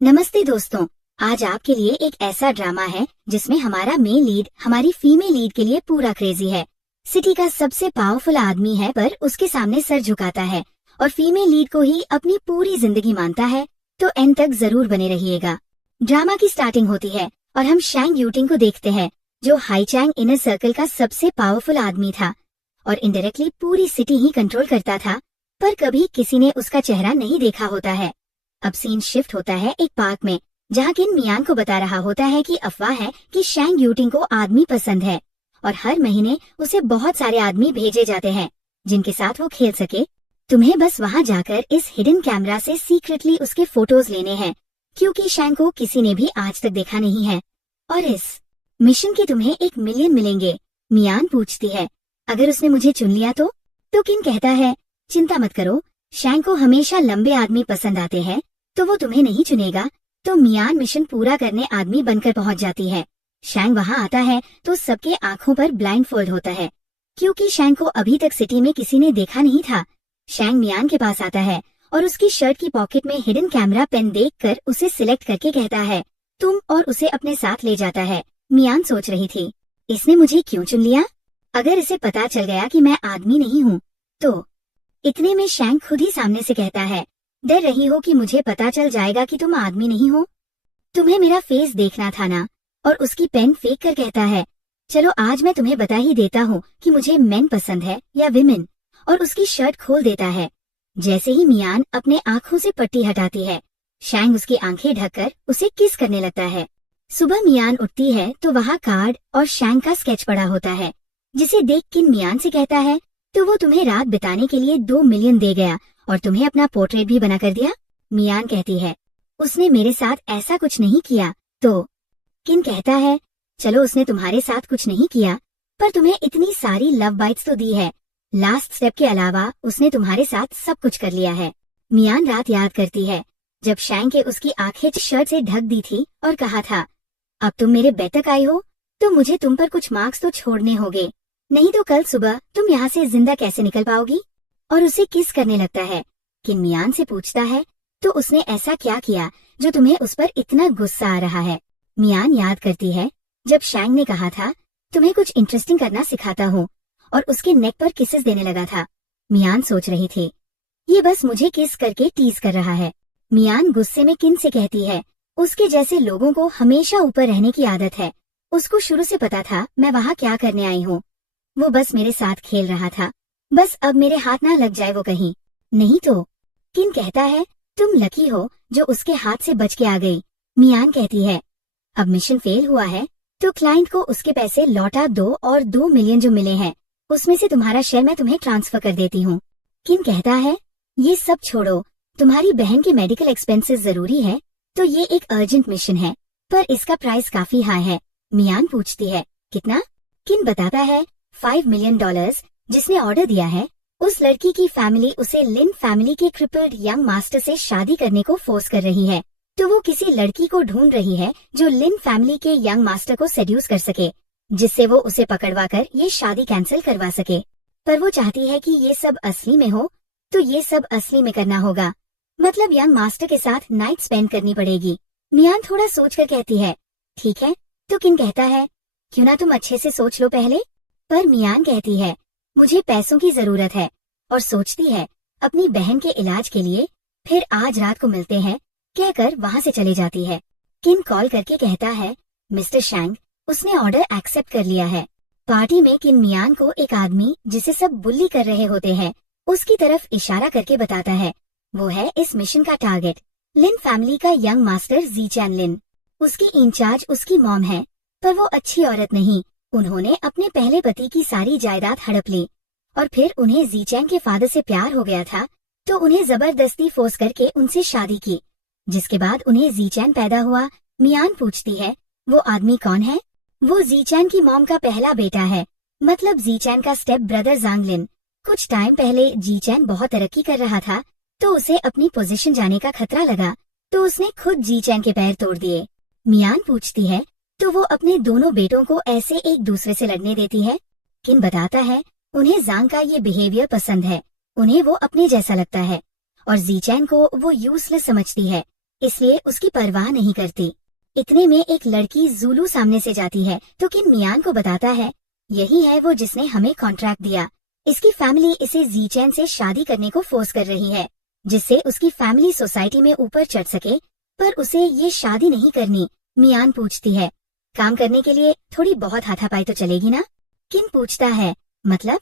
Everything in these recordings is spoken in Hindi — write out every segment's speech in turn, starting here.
नमस्ते दोस्तों। आज आपके लिए एक ऐसा ड्रामा है जिसमें हमारा मेन लीड हमारी फीमेल लीड के लिए पूरा क्रेजी है। सिटी का सबसे पावरफुल आदमी है पर उसके सामने सर झुकाता है और फीमेल लीड को ही अपनी पूरी जिंदगी मानता है। तो एंड तक जरूर बने रहिएगा। ड्रामा की स्टार्टिंग होती है और हम शैंग यूटिंग को देखते हैं जो हाईचैंग इनर सर्कल का सबसे पावरफुल आदमी था और इनडायरेक्टली पूरी सिटी ही कंट्रोल करता था, पर कभी किसी ने उसका चेहरा नहीं देखा होता है। अब सीन शिफ्ट होता है एक पार्क में जहाँ किन मियान को बता रहा होता है कि अफवाह है कि शैंग यूटिंग को आदमी पसंद है और हर महीने उसे बहुत सारे आदमी भेजे जाते हैं जिनके साथ वो खेल सके। तुम्हें बस वहाँ जाकर इस हिडन कैमरा से सीक्रेटली उसके फोटोज लेने हैं क्योंकि शैंग को किसी ने भी आज तक देखा नहीं है और इस मिशन के तुम्हें 1 मिलियन मिलेंगे। मियान पूछती है अगर उसने मुझे चुन लिया तो किन कहता है चिंता मत करो, शैंग को हमेशा लंबे आदमी पसंद आते हैं तो वो तुम्हें नहीं चुनेगा। तो मियान मिशन पूरा करने आदमी बनकर पहुंच जाती है। शैंग वहां आता है तो सबके आंखों पर ब्लाइंड फोल्ड होता है क्योंकि शैंग को अभी तक सिटी में किसी ने देखा नहीं था। शैंग मियान के पास आता है और उसकी शर्ट की पॉकेट में हिडन कैमरा पेन देखकर उसे सिलेक्ट करके कहता है तुम, और उसे अपने साथ ले जाता है। मियान सोच रही थी इसने मुझे क्यों चुन लिया, अगर इसे पता चल गया कि मैं आदमी नहीं हूँ तो। इतने में शैंग खुद ही सामने से कहता है डर रही हो कि मुझे पता चल जाएगा कि तुम आदमी नहीं हो, तुम्हें मेरा फेस देखना था ना। और उसकी पेन फेंक कर कहता है चलो आज मैं तुम्हें बता ही देता हूँ कि मुझे मेन पसंद है या विमेन, और उसकी शर्ट खोल देता है। जैसे ही मियान अपने आँखों से पट्टी हटाती है शैंग उसकी आंखें ढककर उसे किस करने लगता है। सुबह मियान उठती है तो वहाँ कार्ड और शैंग का स्केच पड़ा होता है जिसे देख किन मियान से कहता है तो वो तुम्हें रात बिताने के लिए 2 मिलियन दे गया और तुम्हें अपना पोर्ट्रेट भी बना कर दिया। मियान कहती है उसने मेरे साथ ऐसा कुछ नहीं किया। तो किन कहता है चलो उसने तुम्हारे साथ कुछ नहीं किया पर तुम्हें इतनी सारी लव बाइट्स तो दी है, लास्ट स्टेप के अलावा उसने तुम्हारे साथ सब कुछ कर लिया है। मियान रात याद करती है जब शैंग के उसकी आंखें शर्ट से ढक दी थी और कहा था अब तुम मेरे बेड तक आई हो तो मुझे तुम पर कुछ मार्क्स तो छोड़ने होंगे, नहीं तो कल सुबह तुम यहाँ से जिंदा कैसे निकल पाओगी। और उसे किस करने लगता है। किन मियान से पूछता है तो उसने ऐसा क्या किया जो तुम्हें उस पर इतना गुस्सा आ रहा है। मियान याद करती है जब शैंग ने कहा था तुम्हें कुछ इंटरेस्टिंग करना सिखाता हूँ और उसके नेक पर किसेस देने लगा था। मियान सोच रही थी ये बस मुझे किस करके टीज कर रहा है। मियान गुस्से में किन से कहती है उसके जैसे लोगों को हमेशा ऊपर रहने की आदत है, उसको शुरू से पता था मैं वहाँ क्या करने आई हूँ, वो बस मेरे साथ खेल रहा था, बस अब मेरे हाथ ना लग जाए वो कहीं, नहीं तो। किन कहता है तुम लकी हो जो उसके हाथ से बच के आ गई। मियान कहती है अब मिशन फेल हुआ है तो क्लाइंट को उसके पैसे लौटा दो और 2 मिलियन जो मिले हैं उसमें से तुम्हारा शेयर मैं तुम्हें ट्रांसफर कर देती हूँ। किन कहता है ये सब छोड़ो, तुम्हारी बहन के मेडिकल एक्सपेंसेस जरूरी है तो ये एक अर्जेंट मिशन है पर इसका प्राइस काफी हाई है। मियान पूछती है कितना। किन बताता है $5 मिलियन जिसने ऑर्डर दिया है। उस लड़की की फैमिली उसे लिन फैमिली के क्रिपल्ड यंग मास्टर से शादी करने को फोर्स कर रही है तो वो किसी लड़की को ढूंढ रही है जो लिन फैमिली के यंग मास्टर को सेड्यूस कर सके जिससे वो उसे पकड़वा कर ये शादी कैंसिल करवा सके। पर वो चाहती है कि ये सब असली में हो तो ये सब असली में करना होगा, मतलब यंग मास्टर के साथ नाइट स्पेंड करनी पड़ेगी। मियान थोड़ा सोच कर कहती है ठीक है। तो किन कहता है क्यों ना तुम अच्छे से सोच लो पहले। पर मियान कहती है मुझे पैसों की जरूरत है और सोचती है अपनी बहन के इलाज के लिए, फिर आज रात को मिलते हैं कहकर वहाँ से चली जाती है। किन कॉल करके कहता है मिस्टर शैंग उसने ऑर्डर एक्सेप्ट कर लिया है। पार्टी में किन मियान को एक आदमी जिसे सब बुल्ली कर रहे होते हैं उसकी तरफ इशारा करके बताता है वो है इस मिशन का टारगेट, लिन फैमिली का यंग मास्टर ज़ीचैन लिन। उसकी इंचार्ज उसकी मॉम है पर वो अच्छी औरत नहीं, उन्होंने अपने पहले पति की सारी जायदाद हड़प ली और फिर उन्हें ज़ीचैन के फादर से प्यार हो गया था तो उन्हें जबरदस्ती फोर्स करके उनसे शादी की, जिसके बाद उन्हें ज़ीचैन पैदा हुआ। मियान पूछती है वो आदमी कौन है। वो ज़ीचैन की मॉम का पहला बेटा है, मतलब ज़ीचैन का स्टेप ब्रदर ज़ांग लिन। कुछ टाइम पहले ज़ीचैन बहुत तरक्की कर रहा था तो उसे अपनी पोजीशन जाने का खतरा लगा तो उसने खुद ज़ीचैन के पैर तोड़ दिए। मियान पूछती है तो वो अपने दोनों बेटों को ऐसे एक दूसरे से लड़ने देती है। किन बताता है उन्हें ज़ांग का ये बिहेवियर पसंद है, उन्हें वो अपने जैसा लगता है और ज़ीचैन को वो यूजलेस समझती है। इसलिए उसकी परवाह नहीं करती। इतने में एक लड़की जूलू सामने से जाती है तो किन मियान को बताता है, यही है वो जिसने हमें कॉन्ट्रैक्ट दिया। इसकी फैमिली इसे जीचैन से शादी करने को फोर्स कर रही है, जिससे उसकी फैमिली सोसाइटी में ऊपर चढ़ सके, पर उसे ये शादी नहीं करनी। मियान पूछती है, काम करने के लिए थोड़ी बहुत हाथापाई तो चलेगी ना? किन पूछता है, मतलब?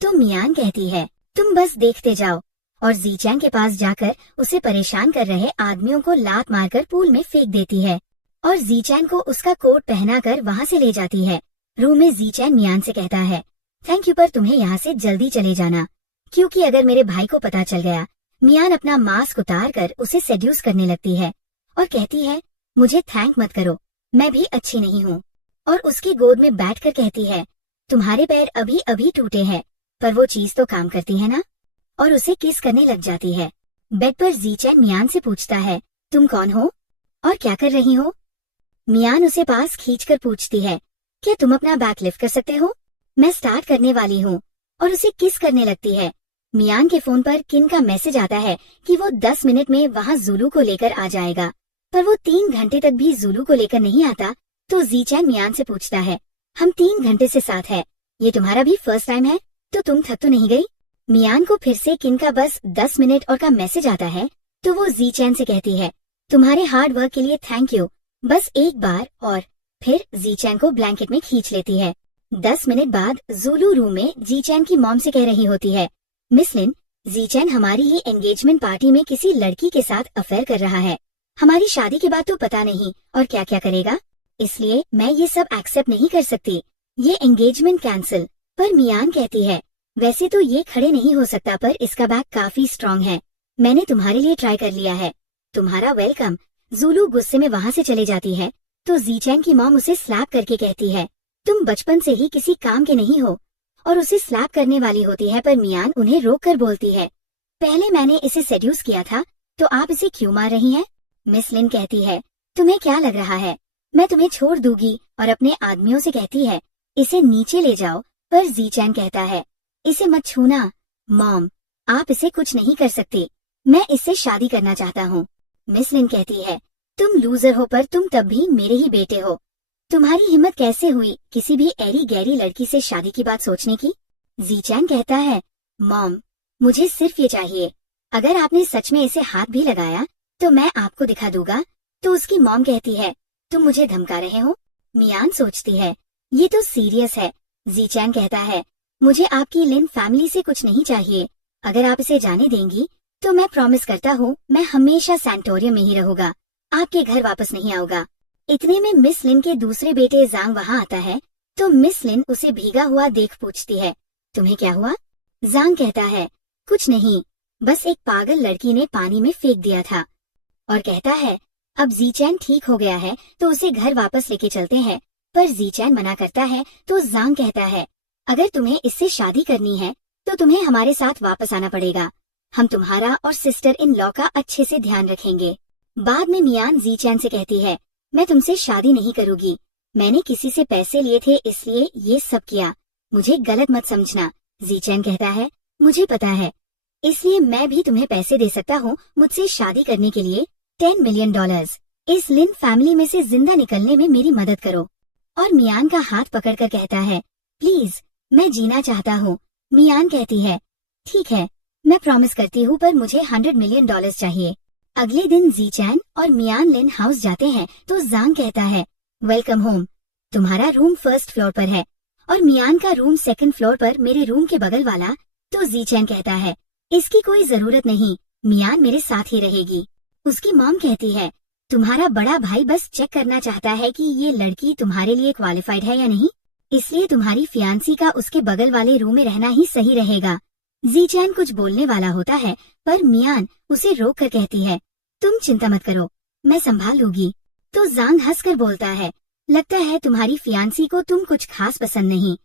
तो मियान कहती है, तुम बस देखते जाओ, और जीचैन के पास जाकर उसे परेशान कर रहे आदमियों को लात मारकर पूल में फेंक देती है और जीचैन को उसका कोट पहनाकर वहाँ से ले जाती है। रूम में जीचैन मियान से कहता है, थैंक यू, पर तुम्हें यहाँ से जल्दी चले जाना, क्योंकि अगर मेरे भाई को पता चल गया। मियान अपना मास्क उतार कर उसे सेड्यूस करने लगती है और कहती है, मुझे थैंक मत करो, मैं भी अच्छी नहीं हूँ। और उसकी गोद में बैठकर कहती है, तुम्हारे पैर अभी अभी टूटे हैं, पर वो चीज तो काम करती है ना? और उसे किस करने लग जाती है। बेड पर जीचैन मियान से पूछता है, तुम कौन हो और क्या कर रही हो? मियान उसे पास खींचकर पूछती है, क्या तुम अपना बैक लिफ्ट कर सकते हो? मैं स्टार्ट करने वाली हूँ। और उसे किस करने लगती है। मियान के फोन पर किन का मैसेज आता है कि वो 10 मिनट में वहाँ जूलू को लेकर आ जाएगा, पर वो 3 घंटे तक भी जूलू को लेकर नहीं आता। तो जीचैन मियान से पूछता है, हम 3 घंटे से साथ है, ये तुम्हारा भी फर्स्ट टाइम है, तो तुम थक तो नहीं गई? मियान को फिर से किन का बस 10 मिनट और का मैसेज आता है, तो वो जीचैन से कहती है, तुम्हारे हार्ड वर्क के लिए थैंक यू, बस एक बार। और फिर जीचैन को ब्लैंकेट में खींच लेती है। 10 मिनट बाद जूलू रूम में जीचैन की मॉम से कह रही होती है, मिस लिन, जीचैन हमारी ही एंगेजमेंट पार्टी में किसी लड़की के साथ अफेयर कर रहा है। हमारी शादी के बाद तो पता नहीं और क्या क्या करेगा, इसलिए मैं ये सब एक्सेप्ट नहीं कर सकती, ये एंगेजमेंट कैंसिल। पर मियान कहती है, वैसे तो ये खड़े नहीं हो सकता, पर इसका बैक काफी स्ट्रांग है, मैंने तुम्हारे लिए ट्राई कर लिया है, तुम्हारा वेलकम। जूलू गुस्से में वहाँ से चले जाती है तो जीचैन की मॉम उसे स्लैप करके कहती है, तुम बचपन से ही किसी काम के नहीं हो, और उसे स्लैप करने वाली होती है, पर मियान उन्हें रोक कर बोलती है, पहले मैंने इसे सेड्यूस किया था, तो आप इसे क्यों मार रही हैं? मिस लिन कहती है, तुम्हें क्या लग रहा है मैं तुम्हें छोड़ दूंगी? और अपने आदमियों से कहती है, इसे नीचे ले जाओ। पर जीचैन कहता है, इसे मत छूना मॉम, आप इसे कुछ नहीं कर सकती, मैं इससे शादी करना चाहता हूँ। मिस लिन कहती है, तुम लूजर हो, पर तुम तब भी मेरे ही बेटे हो, तुम्हारी हिम्मत कैसे हुई किसी भी एरी गैरी लड़की से शादी की बात सोचने की? जीचैन कहता है, मॉम, मुझे सिर्फ ये चाहिए, अगर आपने सच में इसे हाथ भी लगाया तो मैं आपको दिखा दूंगा। तो उसकी मॉम कहती है, तुम मुझे धमका रहे हो? मियान सोचती है, ये तो सीरियस है। जीचैन कहता है, मुझे आपकी लिन फैमिली से कुछ नहीं चाहिए, अगर आप इसे जाने देंगी तो मैं प्रॉमिस करता हूँ मैं हमेशा सैंटोरियम में ही रहूंगा, आपके घर वापस नहीं आऊंगा। इतने में मिस लिन के दूसरे बेटे जांग वहाँ आता है तो मिस लिन उसे भीगा हुआ देख पूछती है, तुम्हें क्या हुआ? जांग कहता है, कुछ नहीं, बस एक पागल लड़की ने पानी में फेंक दिया था। और कहता है, अब जीचैन ठीक हो गया है तो उसे घर वापस लेके चलते हैं। पर जीचैन मना करता है तो जांग कहता है, अगर तुम्हें इससे शादी करनी है तो तुम्हें हमारे साथ वापस आना पड़ेगा, हम तुम्हारा और सिस्टर इन लॉ का अच्छे से ध्यान रखेंगे। बाद में मियान जीचैन से कहती है, मैं तुमसे शादी नहीं करूंगी, मैंने किसी से पैसे लिए थे इसलिए ये सब किया, मुझे गलत मत समझना। जीचैन कहता है, मुझे पता है, इसलिए मैं भी तुम्हें पैसे दे सकता हूँ मुझसे शादी करने के लिए, $10 मिलियन। इस लिन फैमिली में से जिंदा निकलने में मेरी मदद करो। और मियान का हाथ पकड़कर कहता है, प्लीज मैं जीना चाहता हूँ। मियान कहती है, ठीक है, मैं प्रॉमिस करती हूँ, पर मुझे $100 मिलियन चाहिए। अगले दिन जीचैन और मियान लिन हाउस जाते हैं तो जांग कहता है, वेलकम होम, तुम्हारा रूम फर्स्ट फ्लोर पर है और मियान का रूम सेकंड फ्लोर पर मेरे रूम के बगल वाला। तो जीचैन कहता है, इसकी कोई जरूरत नहीं, मियान मेरे साथ ही रहेगी। उसकी मॉम कहती है, तुम्हारा बड़ा भाई बस चेक करना चाहता है कि ये लड़की तुम्हारे लिए क्वालिफाइड है या नहीं, इसलिए तुम्हारी फियांसी का उसके बगल वाले रूम में रहना ही सही रहेगा। जीचैन कुछ बोलने वाला होता है पर मियान उसे रोक कर कहती है, तुम चिंता मत करो, मैं संभाल लूंगी। तो जांग हंसकर बोलता है, लगता है तुम्हारी फियांसी को तुम कुछ खास पसंद नहीं,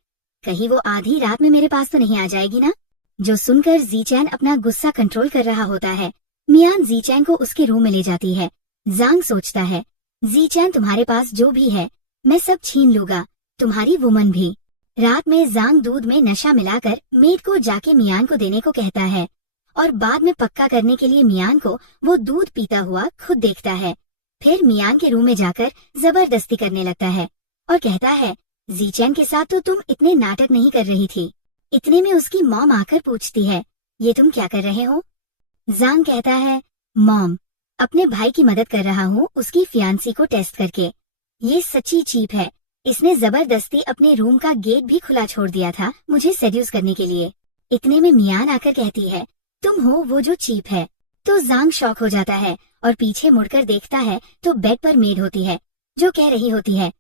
कहीं वो आधी रात में मेरे पास तो नहीं आ जाएगी ना? जो सुनकर जीचैन अपना गुस्सा कंट्रोल कर रहा होता है। मियान जीचैन को उसके रूम में ले जाती है। जांग सोचता है, जीचैन तुम्हारे पास जो भी है मैं सब छीन लूंगा, तुम्हारी वुमन भी। रात में जांग दूध में नशा मिलाकर मेड को जाके मियान को देने को कहता है और बाद में पक्का करने के लिए मियान को वो दूध पीता हुआ खुद देखता है। फिर मियान के रूम में जाकर जबरदस्ती करने लगता है और कहता है, जीचैन के साथ तो तुम इतने नाटक नहीं कर रही थी। इतने में उसकी मॉम आकर पूछती है, ये तुम क्या कर रहे हो? जांग कहता है, मॉम, अपने भाई की मदद कर रहा हूँ उसकी फियांसी को टेस्ट करके। ये सच्ची चीप है, इसने जबरदस्ती अपने रूम का गेट भी खुला छोड़ दिया था मुझे सेड्यूस करने के लिए। इतने में मियान आकर कहती है, तुम हो वो जो चीप है। तो जांग शॉक हो जाता है और पीछे मुड़कर देखता है तो बेड पर मेड होती है जो कह रही होती है,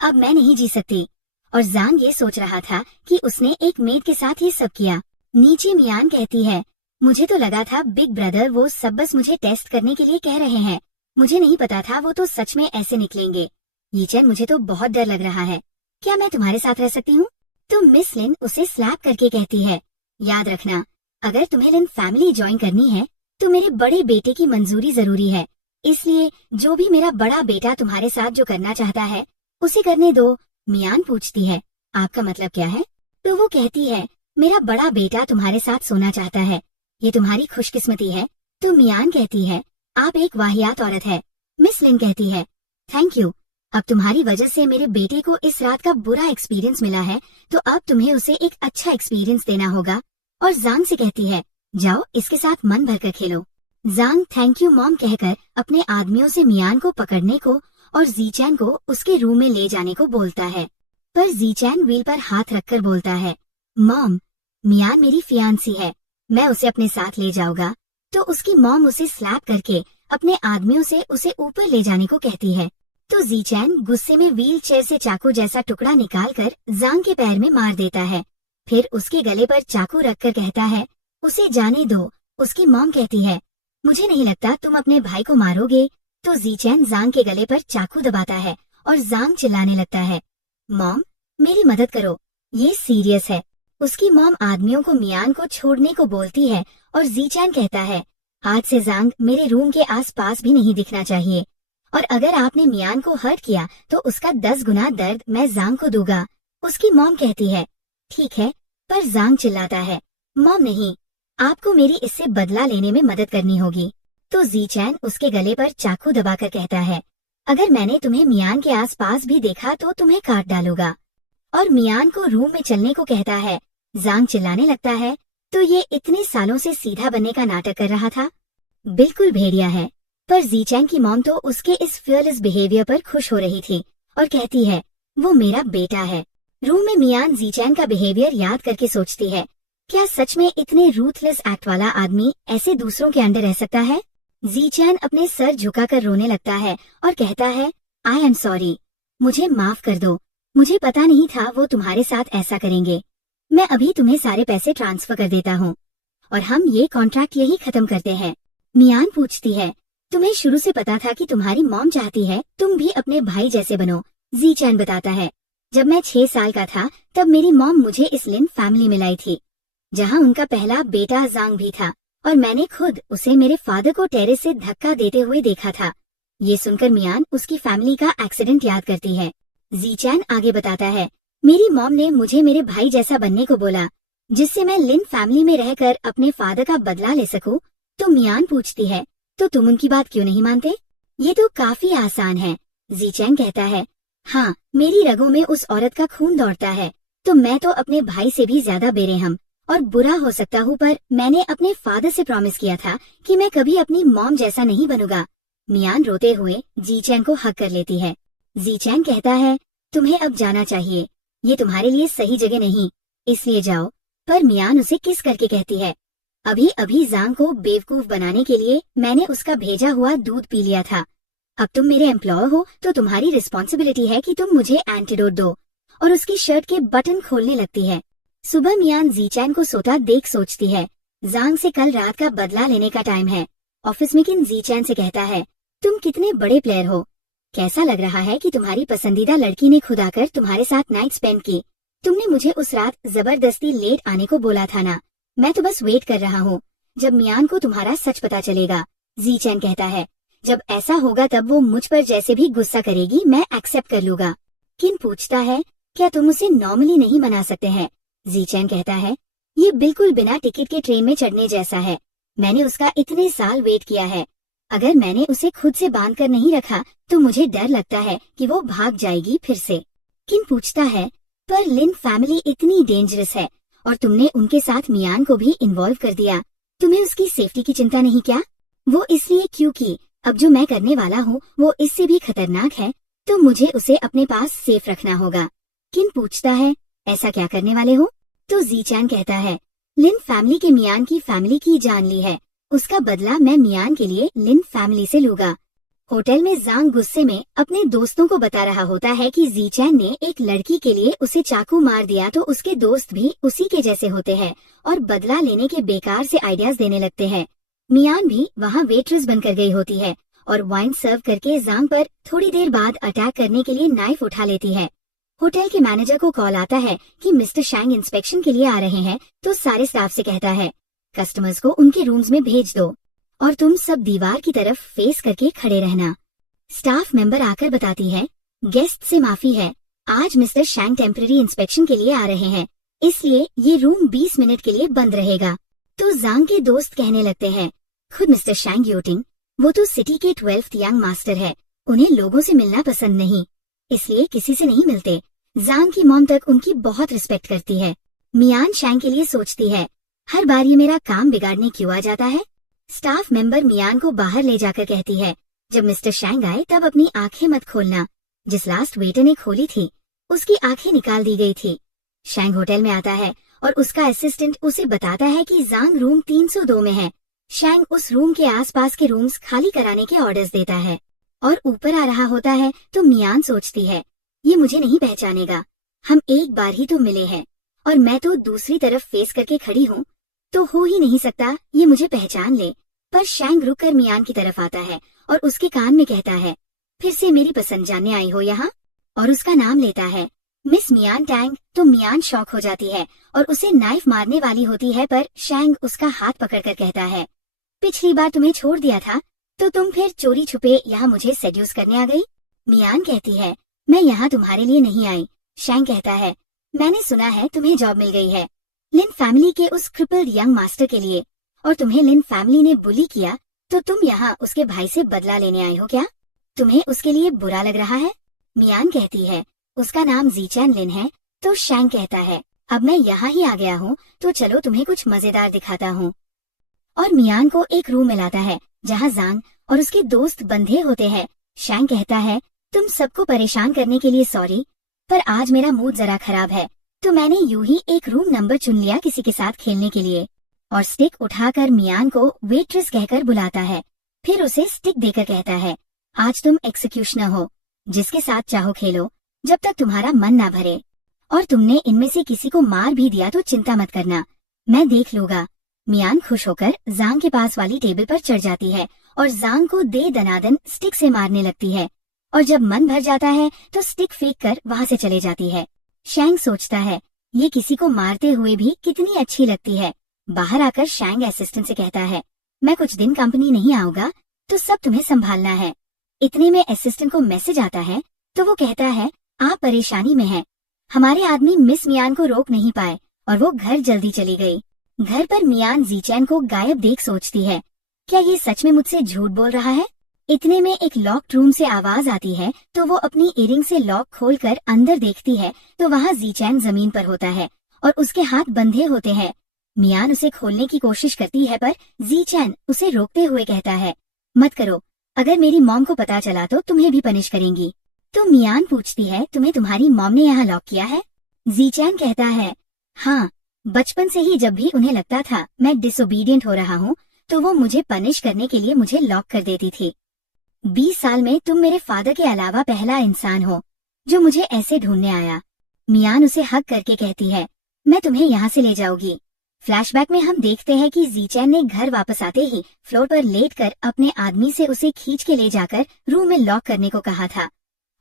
अब मैं नहीं जी सकती। और जांग ये सोच रहा था कि उसने एक मेड के साथ ये सब किया। नीचे मियान कहती है, मुझे तो लगा था बिग ब्रदर वो सब बस मुझे टेस्ट करने के लिए कह रहे हैं, मुझे नहीं पता था वो तो सच में ऐसे निकलेंगे। यीचेन, मुझे तो बहुत डर लग रहा है, क्या मैं तुम्हारे साथ रह सकती हूँ? तो मिस लिन उसे स्लैप करके कहती है, याद रखना, अगर तुम्हें लिन फैमिली ज्वाइन करनी है तो मेरे बड़े बेटे की मंजूरी जरूरी है, इसलिए जो भी मेरा बड़ा बेटा तुम्हारे साथ जो करना चाहता है उसे करने दो। मियान पूछती है, आपका मतलब क्या है? तो वो कहती है, मेरा बड़ा बेटा तुम्हारे साथ सोना चाहता है, ये तुम्हारी खुशकिस्मती है। तो मियान कहती है, आप एक वाहियात औरत है। मिस लिन कहती है, थैंक यू, अब तुम्हारी वजह से मेरे बेटे को इस रात का बुरा एक्सपीरियंस मिला है, तो अब तुम्हें उसे एक अच्छा एक्सपीरियंस देना होगा। और जांग से कहती है, जाओ इसके साथ मन भरकर खेलो। जांग थैंक यू मॉम कहकर अपने आदमियों से मियान को पकड़ने को और जीचैन को उसके रूम में ले जाने को बोलता है, पर जीचैन व्हील पर हाथ रखकर बोलता है, मॉम, मियान मेरी फियांसी है, मैं उसे अपने साथ ले जाऊंगा। तो उसकी मॉम उसे स्लैप करके अपने आदमियों से उसे ऊपर ले जाने को कहती है। तो जीचैन गुस्से में व्हील चेयर से चाकू जैसा टुकड़ा निकालकर जांग के पैर में मार देता है, फिर उसके गले पर चाकू रखकर कहता है, उसे जाने दो। उसकी मॉम कहती है, मुझे नहीं लगता तुम अपने भाई को मारोगे। तो जीचैन जांग के गले पर चाकू दबाता है और जांग चिल्लाने लगता है, मॉम मेरी मदद करो, ये सीरियस है। उसकी मॉम आदमियों को मियान को छोड़ने को बोलती है और जीचैन कहता है, आज से जांग मेरे रूम के आसपास भी नहीं दिखना चाहिए, और अगर आपने मियान को हर्ट किया तो उसका 10 गुना दर्द मैं जांग को दूंगा। उसकी मॉम कहती है, ठीक है, पर जांग चिल्लाता है, मॉम नहीं, आपको मेरी इससे बदला लेने में मदद करनी होगी। तो जीचैन उसके गले पर चाकू दबाकर कहता है, अगर मैंने तुम्हें मियान के आसपास भी देखा तो तुम्हें काट डालूंगा। और मियान को रूम में चलने को कहता है। जांग चिल्लाने लगता है, तो ये इतने सालों से सीधा बनने का नाटक कर रहा था, बिल्कुल भेड़िया है। पर जीचैन की मॉम तो उसके इस फियरलेस बिहेवियर पर खुश हो रही थी और कहती है, वो मेरा बेटा है। रूम में मियान जीचैन का बिहेवियर याद करके सोचती है, क्या सच में इतने रूथलेस एक्ट वाला आदमी ऐसे दूसरों के अंडर रह सकता है? जीचैन अपने सर झुकाकर रोने लगता है और कहता है, आई एम सॉरी, मुझे माफ कर दो, मुझे पता नहीं था वो तुम्हारे साथ ऐसा करेंगे। मैं अभी तुम्हें सारे पैसे ट्रांसफर कर देता हूँ और हम ये कॉन्ट्रैक्ट यही खत्म करते हैं। मियान पूछती है, तुम्हें शुरू से पता था कि तुम्हारी मॉम चाहती है तुम भी अपने भाई जैसे बनो? जीचैन बताता है, जब मैं 6 साल का था तब मेरी मॉम मुझे इस लिन फैमिली में लाई थी, जहाँ उनका पहला बेटा जांग भी था, और मैंने खुद उसे मेरे फादर को टेरेस से धक्का देते हुए देखा था। ये सुनकर मियान उसकी फैमिली का एक्सीडेंट याद करती है। जीचैन आगे बताता है, मेरी मॉम ने मुझे मेरे भाई जैसा बनने को बोला, जिससे मैं लिन फैमिली में रहकर अपने फादर का बदला ले सकूं। तो मियान पूछती है, तो तुम उनकी बात क्यों नहीं मानते? ये तो काफी आसान है। जीचैन कहता है, हाँ, मेरी रगों में उस औरत का खून दौड़ता है, तो मैं तो अपने भाई से भी ज्यादा बेरहम और बुरा हो सकता हूँ, पर मैंने अपने फादर से प्रॉमिस किया था कि मैं कभी अपनी मॉम जैसा नहीं बनूंगा। मियान रोते हुए जीचैन को हक कर लेती है। जीचैन कहता है, तुम्हें अब जाना चाहिए, ये तुम्हारे लिए सही जगह नहीं, इसलिए जाओ। पर मियान उसे किस करके कहती है, अभी अभी जांग को बेवकूफ बनाने के लिए मैंने उसका भेजा हुआ दूध पी लिया था, अब तुम मेरे एम्प्लॉय हो तो तुम्हारी रिस्पॉन्सिबिलिटी है कि तुम मुझे एंटीडोट दो। और उसकी शर्ट के बटन खोलने लगती है। सुबह मियान जीचैन को सोता देख सोचती है, जांग से कल रात का बदला लेने का टाइम है। ऑफिस में किन जीचैन से कहता है, तुम कितने बड़े प्लेयर हो, कैसा लग रहा है कि तुम्हारी पसंदीदा लड़की ने खुद आकर तुम्हारे साथ नाइट स्पेंड की। तुमने मुझे उस रात जबरदस्ती लेट आने को बोला था ना, मैं तो बस वेट कर रहा हूँ जब मियान को तुम्हारा सच पता चलेगा। जीचैन कहता है, जब ऐसा होगा तब वो मुझ पर जैसे भी गुस्सा करेगी मैं एक्सेप्ट कर लूंगा। किन पूछता है, क्या तुम उसे नॉर्मली नहीं मना सकते हैं? जीचैन कहता है, ये बिल्कुल बिना टिकट के ट्रेन में चढ़ने जैसा है, मैंने उसका इतने साल वेट किया है। अगर मैंने उसे खुद से बांध कर नहीं रखा तो मुझे डर लगता है कि वो भाग जाएगी फिर से। किन पूछता है, पर लिन फैमिली इतनी डेंजरस है और तुमने उनके साथ मियान को भी इन्वॉल्व कर दिया। तुम्हें उसकी सेफ्टी की चिंता नहीं क्या? वो इसलिए क्योंकि अब जो मैं करने वाला हूँ वो इससे भी खतरनाक है, तो मुझे उसे अपने पास सेफ रखना होगा। किन पूछता है, ऐसा क्या करने वाले हो? तो जीचैन कहता है, लिन फैमिली के मियान की फैमिली की जान ली है, उसका बदला मैं मियान के लिए लिन फैमिली से लूंगा। होटल में जांग गुस्से में अपने दोस्तों को बता रहा होता है कि जीचैन ने एक लड़की के लिए उसे चाकू मार दिया तो उसके दोस्त भी उसी के जैसे होते हैं और बदला लेने के बेकार से आइडियाज देने लगते हैं। मियान भी वहाँ वेट्रेस बनकर गई होती है और वाइन सर्व करके जांग पर थोड़ी देर बाद अटैक करने के लिए नाइफ उठा लेती है। होटल के मैनेजर को कॉल आता है कि मिस्टर शैंग इंस्पेक्शन के लिए आ रहे हैं, तो सारे स्टाफ से कहता है, कस्टमर्स को उनके रूम्स में भेज दो और तुम सब दीवार की तरफ फेस करके खड़े रहना। स्टाफ मेंबर आकर बताती है, गेस्ट से माफी है, आज मिस्टर शैंग टेम्पररी इंस्पेक्शन के लिए आ रहे हैं, इसलिए ये रूम 20 मिनट के लिए बंद रहेगा। तो जांग के दोस्त कहने लगते हैं, खुद मिस्टर शैंग यूटिंग, वो तो सिटी के 12th यंग मास्टर है, उन्हें लोगों से मिलना पसंद नहीं, इसलिए किसी से नहीं मिलते। जांग की मॉम तक उनकी बहुत रिस्पेक्ट करती है। मियान शैंग के लिए सोचती है, हर बार ये मेरा काम बिगाड़ने क्यों आ जाता है। स्टाफ मेंबर मियान को बाहर ले जाकर कहती है, जब मिस्टर शैंग आए तब अपनी आंखें मत खोलना। जिस लास्ट वेटर ने खोली थी उसकी आंखें निकाल दी गई थी। शैंग होटल में आता है और उसका असिस्टेंट उसे बताता है कि जांग रूम 302 में है। शैंग उस रूम के आसपास के रूम्स खाली कराने के ऑर्डर्स देता है और ऊपर आ रहा होता है तो मियान सोचती है, ये मुझे नहीं पहचानेगा, हम एक बार ही तो मिले हैं और मैं तो दूसरी तरफ फेस करके खड़ी हूँ, तो हो ही नहीं सकता ये मुझे पहचान ले। पर शैंग रुककर मियान की तरफ आता है और उसके कान में कहता है, फिर से मेरी पसंद जानने आई हो यहाँ, और उसका नाम लेता है, मिस मियान टैंग। तो मियान शॉक हो जाती है और उसे नाइफ मारने वाली होती है, पर शैंग उसका हाथ पकड़कर कहता है, पिछली बार तुम्हें छोड़ दिया था तो तुम फिर चोरी छुपे यहाँ मुझे सेड्यूस करने आ गई। मियान कहती है, मैं यहाँ तुम्हारे लिए नहीं आई। शैंग कहता है, मैंने सुना है तुम्हें जॉब मिल गई है लिन फैमिली के उस क्रिपल्ड यंग मास्टर के लिए, और तुम्हें लिन फैमिली ने बुली किया तो तुम यहाँ उसके भाई से बदला लेने आए हो क्या? तुम्हें उसके लिए बुरा लग रहा है? मियान कहती है, उसका नाम जीचैन लिन है। तो शैंग कहता है, अब मैं यहाँ ही आ गया हूँ तो चलो तुम्हें कुछ मजेदार दिखाता हूँ। और मियान को एक रूम मिलाता है जहाँ जांग और उसके दोस्त बंधे होते हैं। शैंग कहता है, तुम सबको परेशान करने के लिए सॉरी, पर आज मेरा मूड जरा खराब है तो मैंने यूं ही एक रूम नंबर चुन लिया किसी के साथ खेलने के लिए। और स्टिक उठाकर मियान को वेट्रेस कहकर बुलाता है, फिर उसे स्टिक देकर कहता है, आज तुम एक्सिक्यूशनर हो, जिसके साथ चाहो खेलो जब तक तुम्हारा मन ना भरे, और तुमने इनमें से किसी को मार भी दिया तो चिंता मत करना, मैं देख लूंगा। मियान खुश होकर जांग के पास वाली टेबल पर चढ़ जाती है और जांग को दे दनादन स्टिक से मारने लगती है, और जब मन भर जाता है तो स्टिक फेंक कर वहाँ से चले जाती है। शैंग सोचता है, ये किसी को मारते हुए भी कितनी अच्छी लगती है। बाहर आकर शैंग असिस्टेंट से कहता है, मैं कुछ दिन कंपनी नहीं आऊंगा तो सब तुम्हें संभालना है। इतने में असिस्टेंट को मैसेज आता है तो वो कहता है, आप परेशानी में हैं। हमारे आदमी मिस मियान को रोक नहीं पाए और वो घर जल्दी चली गई। घर पर मियान जीचैन को गायब देख सोचती है, क्या ये सच में मुझसे झूठ बोल रहा है? इतने में एक लॉक्ड रूम से आवाज आती है तो वो अपनी इयरिंग से लॉक खोलकर अंदर देखती है तो वहाँ जीचैन जमीन पर होता है और उसके हाथ बंधे होते हैं। मियान उसे खोलने की कोशिश करती है पर जीचैन उसे रोकते हुए कहता है, मत करो, अगर मेरी मॉम को पता चला तो तुम्हें भी पनिश करेंगी। तो मियान पूछती है, तुम्हें तुम्हारी मॉम ने यहाँ लॉक किया है? जीचैन कहता है, हाँ, बचपन से ही जब भी उन्हें लगता था मैं डिसोबीडियंट हो रहा हूँ तो वो मुझे पनिश करने के लिए मुझे लॉक कर देती थी। 20 साल में तुम मेरे फादर के अलावा पहला इंसान हो जो मुझे ऐसे ढूंढने आया। मियान उसे हक करके कहती है, मैं तुम्हें यहाँ से ले जाऊंगी। फ्लैशबैक में हम देखते हैं कि जीचैन ने घर वापस आते ही फ्लोर पर लेटकर अपने आदमी से उसे खींच के ले जाकर रूम में लॉक करने को कहा था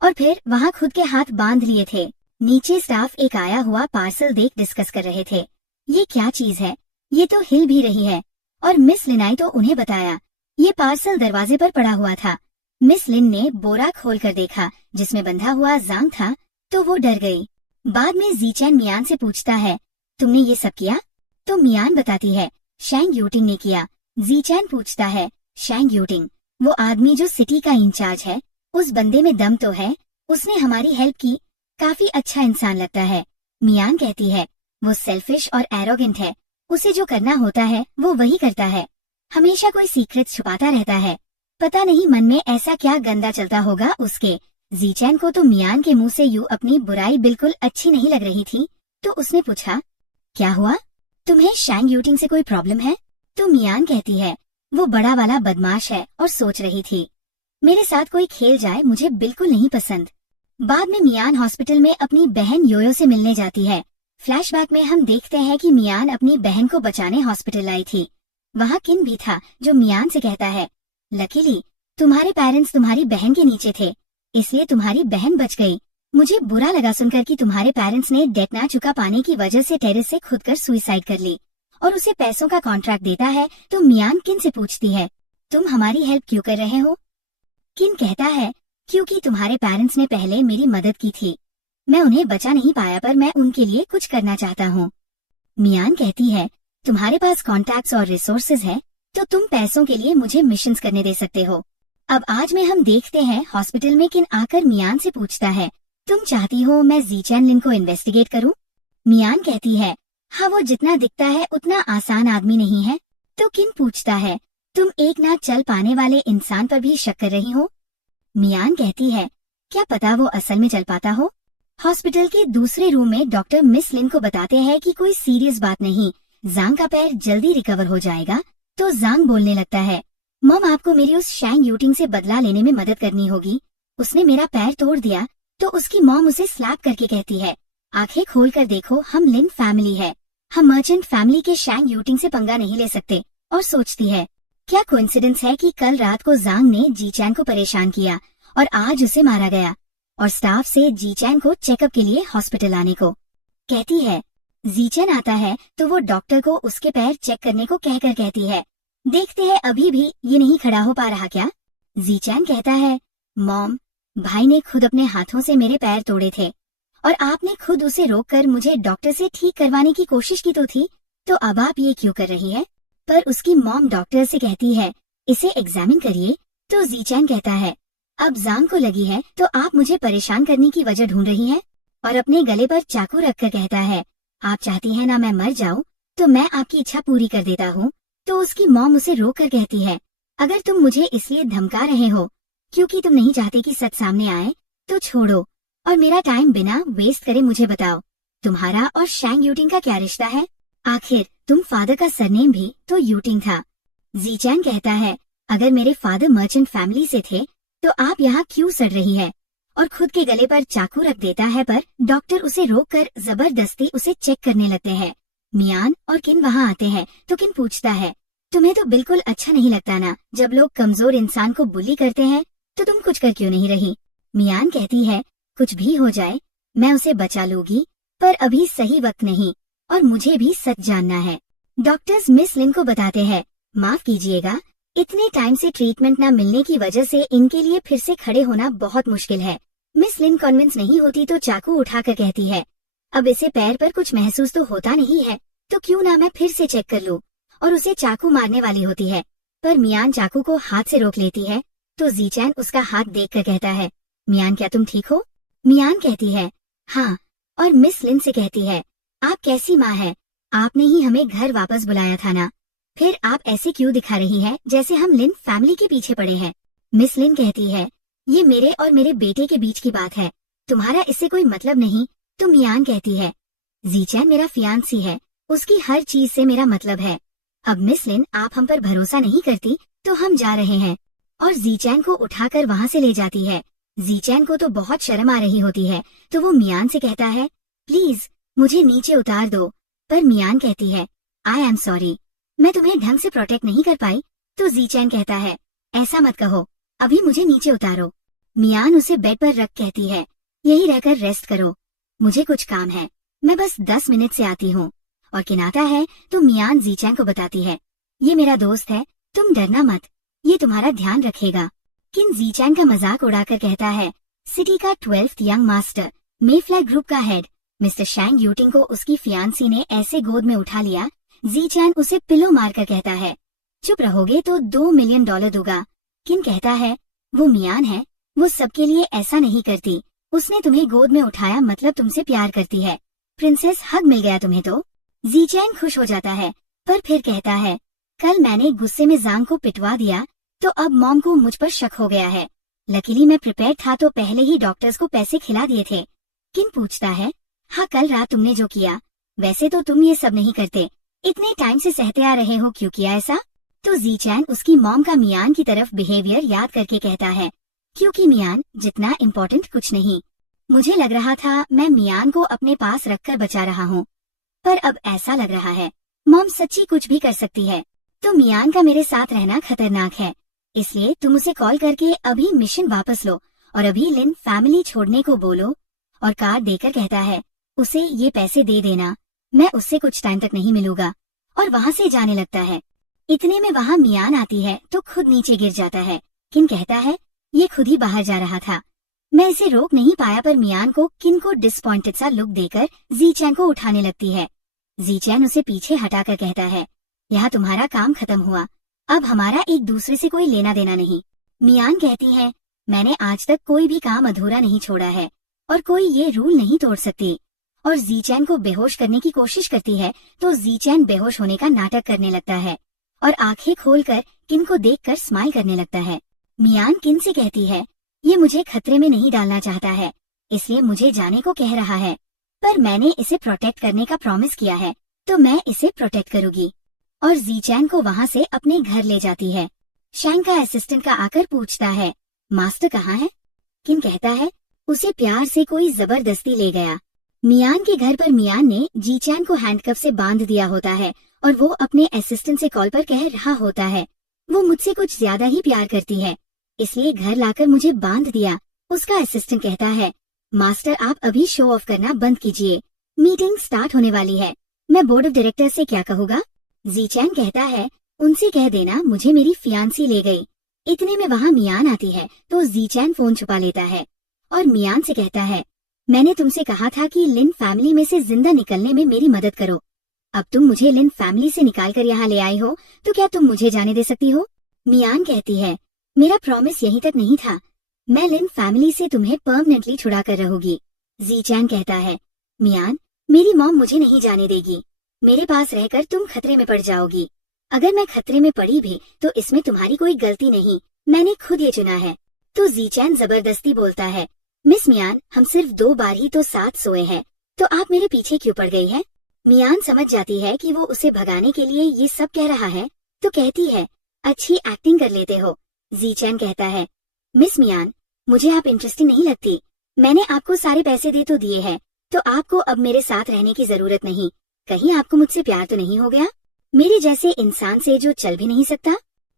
और फिर वहाँ खुद के हाथ बांध लिए थे। नीचे स्टाफ एक आया हुआ पार्सल देख डिस्कस कर रहे थे, ये क्या चीज है, ये तो हिल भी रही है। और मिस लिनाई तो उन्हें बताया, ये पार्सल दरवाजे पर पड़ा हुआ था। मिस लिन ने बोरा खोलकर देखा जिसमें बंधा हुआ जांग था तो वो डर गई। बाद में जीचैन मियान से पूछता है, तुमने ये सब किया? तो मियान बताती है, शैंग यूटिंग ने किया, जीचैन पूछता है, शैंग यूटिंग, वो आदमी जो सिटी का इंचार्ज है, उस बंदे में दम तो है, उसने हमारी हेल्प की, काफी अच्छा इंसान लगता है। मियान कहती है, वो सेल्फिश और एरोगेंट है, उसे जो करना होता है वो वही करता है, हमेशा कोई सीक्रेट छुपाता रहता है, पता नहीं मन में ऐसा क्या गंदा चलता होगा उसके। जीचैन को तो मियान के मुंह से यूं अपनी बुराई बिल्कुल अच्छी नहीं लग रही थी, तो उसने पूछा, क्या हुआ, तुम्हें शैंग यूटिंग से कोई प्रॉब्लम है? तो मियान कहती है, वो बड़ा वाला बदमाश है और सोच रही थी, मेरे साथ कोई खेल जाए मुझे बिल्कुल नहीं पसंद। बाद में मियान हॉस्पिटल में अपनी बहन योयो से मिलने जाती है। फ्लैशबैक में हम देखते हैं कि मियान अपनी बहन को बचाने हॉस्पिटल आई थी। वहाँ किन भी था जो मियान से कहता है, लकीली तुम्हारे पेरेंट्स तुम्हारी बहन के नीचे थे, इसलिए तुम्हारी बहन बच गई। मुझे बुरा लगा सुनकर कि तुम्हारे पेरेंट्स ने डेट ना चुका पाने की वजह से टेरेस से खुद कर सुइसाइड कर ली और उसे पैसों का कॉन्ट्रैक्ट देता है। तो मियान किन से पूछती है, तुम हमारी हेल्प क्यों कर रहे हो? किन कहता है, क्योंकि तुम्हारे पेरेंट्स ने पहले मेरी मदद की थी, मैं उन्हें बचा नहीं पाया पर मैं उनके लिए कुछ करना चाहता हूँ। मियान कहती है, तुम्हारे पास कॉन्टैक्ट्स और रिसोर्सेज है, तो तुम पैसों के लिए मुझे मिशंस करने दे सकते हो। अब आज में हम देखते हैं हॉस्पिटल में किन आकर मियान से पूछता है, तुम चाहती हो मैं जीचैन लिन को इन्वेस्टिगेट करूं? मियान कहती है, हाँ वो जितना दिखता है उतना आसान आदमी नहीं है। तो किन पूछता है, तुम एक ना चल पाने वाले इंसान पर भी शक कर रही हो? मियान कहती है, क्या पता वो असल में चल पाता हो। हॉस्पिटल के दूसरे रूम में डॉक्टर मिस लिन को बताते हैं कि कोई सीरियस बात नहीं, जांग का पैर जल्दी रिकवर हो जाएगा। तो जांग बोलने लगता है, मॉम आपको मेरी उस शैंग यूटिंग से बदला लेने में मदद करनी होगी, उसने मेरा पैर तोड़ दिया। तो उसकी मॉम उसे स्लैप करके कहती है, आंखें खोल कर देखो, हम लिन फैमिली है, हम मर्चेंट फैमिली के शैंग यूटिंग से पंगा नहीं ले सकते। और सोचती है, क्या कोइंसिडेंस है कि कल रात को जांग ने जीचैन को परेशान किया और आज उसे मारा गया, और स्टाफ से जीचैन को चेकअप के लिए हॉस्पिटल आने को कहती है। जीचैन आता है तो वो डॉक्टर को उसके पैर चेक करने को कहकर कहती है, देखते हैं अभी भी ये नहीं खड़ा हो पा रहा क्या? जीचैन कहता है, मॉम भाई ने खुद अपने हाथों से मेरे पैर तोड़े थे और आपने खुद उसे रोककर मुझे डॉक्टर से ठीक करवाने की कोशिश की तो थी, तो अब आप ये क्यों कर रही है? पर उसकी मॉम डॉक्टर से कहती है, इसे एग्जामिन करिए। तो जीचैन कहता है, अब जांग को लगी है तो आप मुझे परेशान करने की वजह ढूंढ रही हैं? और अपने गले पर चाकू रखकर कहता है, आप चाहती हैं ना मैं मर जाऊं, तो मैं आपकी इच्छा पूरी कर देता हूं। तो उसकी मॉम उसे रोक कर कहती है, अगर तुम मुझे इसलिए धमका रहे हो क्योंकि तुम नहीं चाहते कि सच सामने आए, तो छोड़ो और मेरा टाइम बिना वेस्ट करे मुझे बताओ, तुम्हारा और शैंग यूटिंग का क्या रिश्ता है? आखिर तुम फादर का सरनेम भी तो यूटिंग था। जीचैन कहता है, अगर मेरे फादर मर्चेंट फैमिली से थे तो आप यहाँ क्यों सड़ रही है? और खुद के गले पर चाकू रख देता है, पर डॉक्टर उसे रोककर जबरदस्ती उसे चेक करने लगते हैं। मियान और किन वहाँ आते हैं तो किन पूछता है, तुम्हें तो बिल्कुल अच्छा नहीं लगता ना जब लोग कमजोर इंसान को बुली करते हैं, तो तुम कुछ कर क्यों नहीं रही? मियान कहती है, कुछ भी हो जाए मैं उसे बचा लूंगी, पर अभी सही वक्त नहीं और मुझे भी सच जानना है। डॉक्टर्स मिस लिन को बताते हैं, माफ कीजिएगा, इतने टाइम से ट्रीटमेंट न मिलने की वजह से इनके लिए फिर से खड़े होना बहुत मुश्किल है। मिस लिन कन्विंस नहीं होती तो चाकू उठाकर कहती है, अब इसे पैर पर कुछ महसूस तो होता नहीं है, तो क्यों ना मैं फिर से चेक कर लूं, और उसे चाकू मारने वाली होती है, पर मियान चाकू को हाथ से रोक लेती है। तो जीचैन उसका हाथ देखकर कहता है, मियान क्या तुम ठीक हो? मियान कहती है, हाँ, और मिस लिन से कहती है, आप कैसी माँ है, आपने ही हमें घर वापस बुलाया था ना, फिर आप ऐसे क्यों दिखा रही है जैसे हम लिन फैमिली के पीछे पड़े हैं? मिस लिन कहती है, ये मेरे और मेरे बेटे के बीच की बात है, तुम्हारा इससे कोई मतलब नहीं। तो मियान कहती है, जीचैन मेरा फियांसी है, उसकी हर चीज से मेरा मतलब है। अब मिस लिन आप हम पर भरोसा नहीं करती तो हम जा रहे हैं, और जीचैन को उठाकर वहाँ से ले जाती है। जीचैन को तो बहुत शर्म आ रही होती है, तो वो मियान से कहता है, प्लीज मुझे नीचे उतार दो। पर मियान कहती है, आई एम सॉरी, मैं तुम्हें ढंग से प्रोटेक्ट नहीं कर पाई। तो जीचैन कहता है, ऐसा मत कहो, अभी मुझे नीचे उतारो। मियान उसे बेड पर रख कहती है, यही रहकर रेस्ट करो, मुझे कुछ काम है, मैं बस 10 मिनट से आती हूँ। और किन आता है तो मियान जीचैन को बताती है, ये मेरा दोस्त है, तुम डरना मत, ये तुम्हारा ध्यान रखेगा। किन जीचैन का मजाक उड़ाकर कहता है, सिटी का 12th young master, mayfly group का हेड मिस्टर शैंग यूटिंग को उसकी फियांसी ने ऐसे गोद में उठा लिया। जीचैन उसे पिलो मारकर कहता है, चुप रहोगे तो $2 मिलियन दूंगा। किन कहता है, वो मियान है, वो सबके लिए ऐसा नहीं करती। उसने तुम्हें गोद में उठाया मतलब तुमसे प्यार करती है। प्रिंसेस, हग मिल गया तुम्हें तो। जीचैन खुश हो जाता है, पर फिर कहता है, कल मैंने गुस्से में जांग को पिटवा दिया, तो अब मॉम को मुझ पर शक हो गया है। लकीली मैं प्रिपेयर था तो पहले ही डॉक्टर्स को पैसे खिला दिए थे। किन पूछता है, हाँ कल रात तुमने जो किया, वैसे तो तुम ये सब नहीं करते, इतने टाइम से सहते आ रहे हो, क्यों किया ऐसा? तो जीचैन उसकी मॉम का मियान की तरफ बिहेवियर याद करके कहता है, क्योंकि मियान जितना इम्पोर्टेंट कुछ नहीं। मुझे लग रहा था मैं मियान को अपने पास रखकर बचा रहा हूँ, पर अब ऐसा लग रहा है मॉम सच्ची कुछ भी कर सकती है। तो मियान का मेरे साथ रहना खतरनाक है, इसलिए तुम उसे कॉल करके अभी मिशन वापस लो और अभी लिन फैमिली छोड़ने को बोलो। और कार्ड देकर कहता है, उसे ये पैसे दे देना, मैं उससे कुछ टाइम तक नहीं मिलूंगा। और वहाँ से जाने लगता है। इतने में वहाँ मियान आती है तो खुद नीचे गिर जाता है। किन कहता है, ये खुद ही बाहर जा रहा था, मैं इसे रोक नहीं पाया। पर मियान को किन को डिसपॉइंटेड सा लुक देकर जीचैन को उठाने लगती है। जीचैन उसे पीछे हटाकर कहता है, यहाँ तुम्हारा काम खत्म हुआ, अब हमारा एक दूसरे से कोई लेना देना नहीं। मियान कहती है, मैंने आज तक कोई भी काम अधूरा नहीं छोड़ा है और कोई ये रूल नहीं तोड़ सकती। और जीचैन को बेहोश करने की कोशिश करती है तो जीचैन बेहोश होने का नाटक करने लगता है और आंखें खोलकर किन को देखकर स्माइल करने लगता है। मियान किन से कहती है, ये मुझे खतरे में नहीं डालना चाहता है, इसलिए मुझे जाने को कह रहा है, पर मैंने इसे प्रोटेक्ट करने का प्रॉमिस किया है, तो मैं इसे प्रोटेक्ट करूंगी। और जीचैन को वहाँ से अपने घर ले जाती है। शैंग का असिस्टेंट का आकर पूछता है, मास्टर कहाँ है? किन कहता है, उसे प्यार से कोई जबरदस्ती ले गया। मियान के घर पर मियान ने जीचैन को हैंडकफ से बांध दिया होता है और वो अपने असिस्टेंट से कॉल पर कह रहा होता है, वो मुझसे कुछ ज्यादा ही प्यार करती है, इसलिए घर लाकर मुझे बांध दिया। उसका असिस्टेंट कहता है, मास्टर आप अभी शो ऑफ करना बंद कीजिए, मीटिंग स्टार्ट होने वाली है, मैं बोर्ड ऑफ डायरेक्टर से क्या कहूँगा? जीचैन कहता है, उनसे कह देना मुझे मेरी फियांसी ले गई। इतने में वहाँ मियान आती है तो जीचैन फोन छुपा लेता है और मियान से कहता है, मैंने तुमसे कहा था कि लिन फैमिली में से जिंदा निकलने में मेरी मदद करो। अब तुम मुझे लिन फैमिली से निकाल कर यहाँ ले आई हो, तो क्या तुम मुझे जाने दे सकती हो? मियान कहती है, मेरा प्रॉमिस यहीं तक नहीं था, मैं लिन फैमिली से तुम्हें परमानेंटली छुड़ा कर रहूंगी। जीचैन कहता है, मियान मेरी मॉम मुझे नहीं जाने देगी, मेरे पास रहकर तुम खतरे में पड़ जाओगी। अगर मैं खतरे में पड़ी भी तो इसमें तुम्हारी कोई गलती नहीं, मैंने खुद ये चुना है। तो जीचैन जबरदस्ती बोलता है, मिस मियान हम सिर्फ 2 बार ही तो साथ सोए हैं, तो आप मेरे पीछे क्यों पड़ गई है? मियान समझ जाती है कि वो उसे भगाने के लिए ये सब कह रहा है, तो कहती है, अच्छी एक्टिंग कर लेते हो। जीचैन कहता है, मिस मियान मुझे आप इंटरेस्टिंग नहीं लगती, मैंने आपको सारे पैसे दे तो दिए हैं, तो आपको अब मेरे साथ रहने की जरूरत नहीं। कहीं आपको मुझसे प्यार तो नहीं हो गया, मेरे जैसे इंसान से जो चल भी नहीं सकता?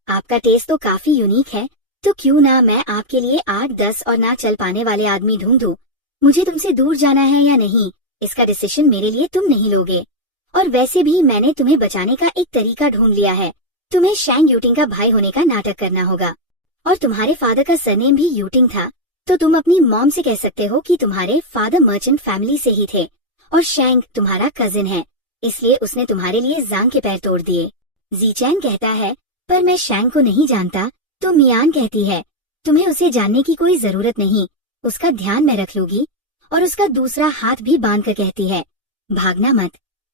आपका टेस्ट तो काफी यूनिक है, तो क्यों ना मैं आपके लिए 8-10 और ना चल पाने वाले आदमी ढूंढ दूं। मुझे तुमसे दूर जाना है या नहीं, इसका डिसीजन मेरे लिए तुम नहीं लोगे। और वैसे भी मैंने तुम्हें बचाने का एक तरीका ढूंढ लिया है, तुम्हें शैंग यूटिंग का भाई होने का नाटक करना होगा। और तुम्हारे फादर का सरनेम भी यूटिंग था, तो तुम अपनी मॉम से कह सकते हो कि तुम्हारे फादर मर्चेंट फैमिली से ही थे और शैंग तुम्हारा कजिन है, इसलिए उसने तुम्हारे लिए जांग के पैर तोड़ दिए। जीचैन कहता है, पर मैं शैंग को नहीं जानता। तो मियान कहती है, तुम्हें उसे जानने की कोई जरूरत नहीं, उसका ध्यान मैं रख लूंगी। और उसका दूसरा हाथ भी बांध कर कहती है, भागना मत,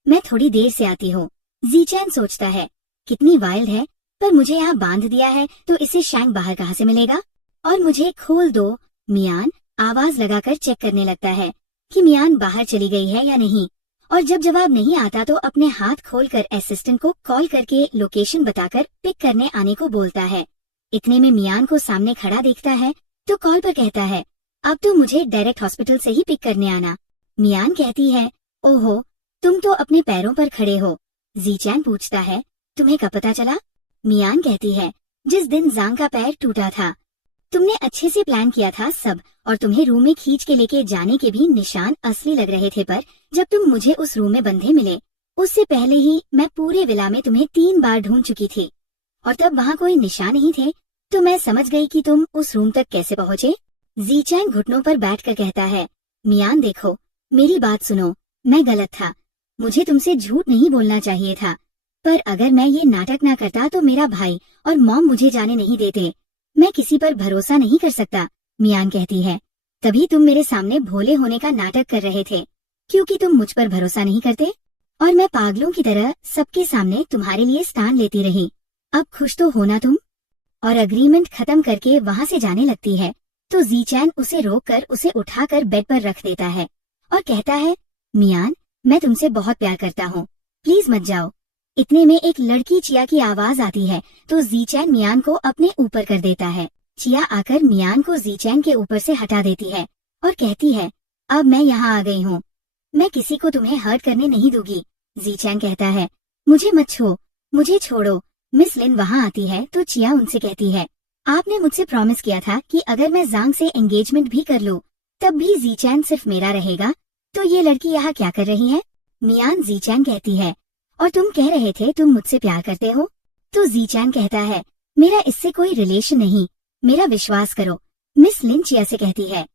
मैं थोड़ी देर से आती हूँ। जीचैन सोचता है, कितनी वाइल्ड है, पर मुझे यहाँ बांध दिया है तो इसे शैंग बाहर कहाँ से मिलेगा? और मुझे खोल दो। मियान आवाज लगाकर चेक करने लगता है कि मियान बाहर चली गई है या नहीं, और जब जवाब नहीं आता तो अपने हाथ खोलकर असिस्टेंट को कॉल करके लोकेशन बताकर पिक करने आने को बोलता है। इतने में मियान को सामने खड़ा देखता है तो कॉल पर कहता है, अब तो मुझे डायरेक्ट हॉस्पिटल से ही पिक करने आना। मियान कहती है, ओहो तुम तो अपने पैरों पर खड़े हो। जीचैन पूछता है, तुम्हें कब पता चला? मियान कहती है, जिस दिन जांग का पैर टूटा था, तुमने अच्छे से प्लान किया था सब, और तुम्हें रूम में खींच के लेके जाने के भी निशान असली लग रहे थे, पर जब तुम मुझे उस रूम में बंधे मिले उससे पहले ही मैं पूरे विला में तुम्हें 3 बार ढूंढ चुकी थी और तब वहाँ कोई निशान नहीं थे, तो मैं समझ गई कि तुम उस रूम तक कैसे पहुँचे। जीचैन घुटनों पर बैठकर कहता है, मियान देखो मेरी बात सुनो, मैं गलत था, मुझे तुमसे झूठ नहीं बोलना चाहिए था, पर अगर मैं ये नाटक ना करता तो मेरा भाई और मॉम मुझे जाने नहीं देते। मैं किसी पर भरोसा नहीं कर सकता, मियान कहती है। तभी तुम मेरे सामने भोले होने का नाटक कर रहे थे, क्योंकि तुम मुझ पर भरोसा नहीं करते, और मैं पागलों की तरह सबके सामने तुम्हारे लिए स्टैंड लेती रही। अब खुश तो हो ना तुम? और अग्रीमेंट खत्म करके वहाँ से जाने लगती है तो जीचैन उसे रोककर उसे उठाकर बेड पर रख देता है और कहता है, मियान, मैं तुमसे बहुत प्यार करता हूँ, प्लीज मत जाओ। इतने में एक लड़की चिया की आवाज आती है तो जीचैन मियान को अपने ऊपर कर देता है। चिया आकर मियान को जीचैन के ऊपर से हटा देती है और कहती है, अब मैं यहाँ आ गई हूँ, मैं किसी को तुम्हें हर्ट करने नहीं दूंगी। जीचैन कहता है, मुझे मत छो, मुझे छोड़ो। मिस लिन वहाँ आती है तो चिया उनसे कहती है, आपने मुझसे प्रॉमिस किया था कि अगर मैं जांग से एंगेजमेंट भी कर लूँ तब भी जीचैन सिर्फ मेरा रहेगा, तो ये लड़की यहाँ क्या कर रही है? मियान जीचैन कहती है, और तुम कह रहे थे तुम मुझसे प्यार करते हो? तो जीचैन कहता है, मेरा इससे कोई रिलेशन नहीं, मेरा विश्वास करो। मिस लिन चिया से कहती है,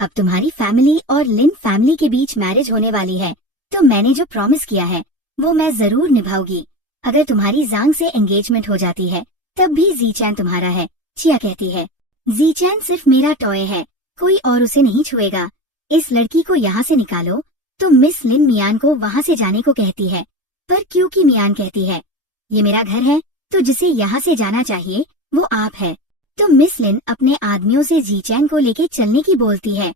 अब तुम्हारी फैमिली और लिन फैमिली के बीच मैरिज होने वाली है, तो मैंने जो प्रॉमिस किया है वो मैं जरूर निभाऊंगी। अगर तुम्हारी जांग से एंगेजमेंट हो जाती है तब भी जीचैन तुम्हारा है। चिया कहती है, जीचैन सिर्फ मेरा टॉय है, कोई और उसे नहीं छुएगा, इस लड़की को यहाँ से निकालो। तो मिस लिन मियान को वहाँ से जाने को कहती है, पर क्योंकि मियान कहती है, ये मेरा घर है, तो जिसे यहाँ से जाना चाहिए वो आप है। तो मिस लिन अपने आदमियों से जीचैन को लेके चलने की बोलती है।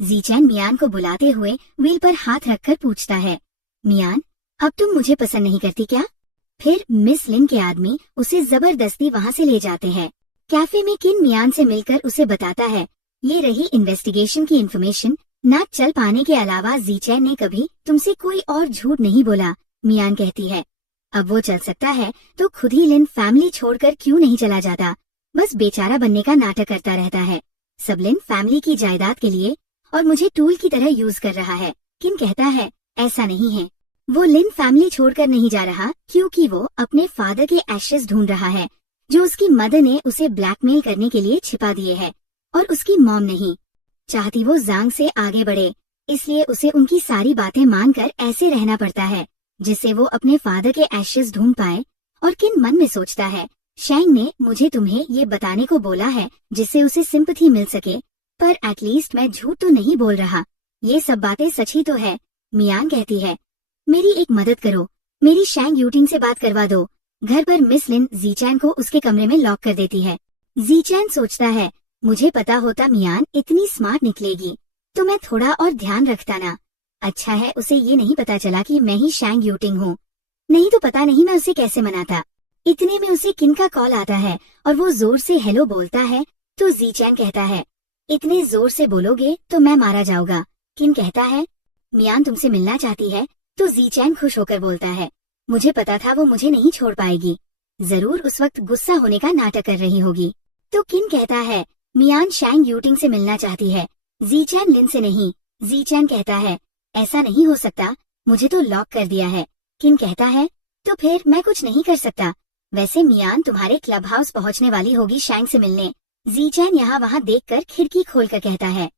जीचैन मियान को बुलाते हुए व्हील पर हाथ रखकर पूछता है, मियान, अब तुम मुझे पसंद नहीं करती क्या? फिर मिस लिन के आदमी उसे जबरदस्ती वहाँ से ले जाते हैं। कैफे में किन मियान से मिलकर उसे बताता है, ये रही इन्वेस्टिगेशन की इन्फॉर्मेशन। ना चल पाने के अलावा जीचैन ने कभी तुमसे कोई और झूठ नहीं बोला। मियान कहती है, अब वो चल सकता है तो खुद ही लिन फैमिली छोड़कर क्यों नहीं चला जाता, बस बेचारा बनने का नाटक करता रहता है। सब लिन फैमिली की जायदाद के लिए और मुझे टूल की तरह यूज कर रहा है। किन कहता है, ऐसा नहीं है, वो लिन फैमिली छोड़कर नहीं जा रहा क्योंकि वो अपने फादर के एशेस ढूंढ रहा है जो उसकी मदर ने उसे ब्लैकमेल करने के लिए छिपा दिए है, और उसकी मॉम नहीं चाहती वो जांग से आगे बढ़े, इसलिए उसे उनकी सारी बातें मानकर ऐसे रहना पड़ता है जिससे वो अपने फादर के एशेस ढूंढ पाए। और किन मन में सोचता है, शैंग ने मुझे तुम्हें ये बताने को बोला है जिससे उसे सिंपैथी मिल सके, पर एटलीस्ट मैं झूठ तो नहीं बोल रहा, ये सब बातें सच ही तो है। मियान कहती है, मेरी एक मदद करो, मेरी शैंग यूटिंग से बात करवा दो। घर पर मिस लिन जीचैन को उसके कमरे में लॉक कर देती है। जीचैन सोचता है, मुझे पता होता मियान इतनी स्मार्ट निकलेगी तो मैं थोड़ा और ध्यान रखता ना। अच्छा है उसे ये नहीं पता चला कि मैं ही शैंग यूटिंग हूँ, नहीं तो पता नहीं मैं उसे कैसे मनाता। इतने में उसे किन का कॉल आता है और वो जोर से हेलो बोलता है। तो जीचैन कहता है, इतने जोर से बोलोगे तो मैं मारा जाऊंगा। किन कहता है, मियान तुमसे मिलना चाहती है। तो जीचैन खुश होकर बोलता है, मुझे पता था वो मुझे नहीं छोड़ पाएगी, जरूर उस वक्त गुस्सा होने का नाटक कर रही होगी। तो किन कहता है, मियान शैंग यूटिंग से मिलना चाहती है, जीचैन लिन से नहीं। जीचैन कहता है, ऐसा नहीं हो सकता, मुझे तो लॉक कर दिया है। किन कहता है, तो फिर मैं कुछ नहीं कर सकता। वैसे मियान तुम्हारे क्लब हाउस पहुँचने वाली होगी शैंग से मिलने। जीचैन यहाँ वहाँ देखकर खिड़की खोलकर कहता है,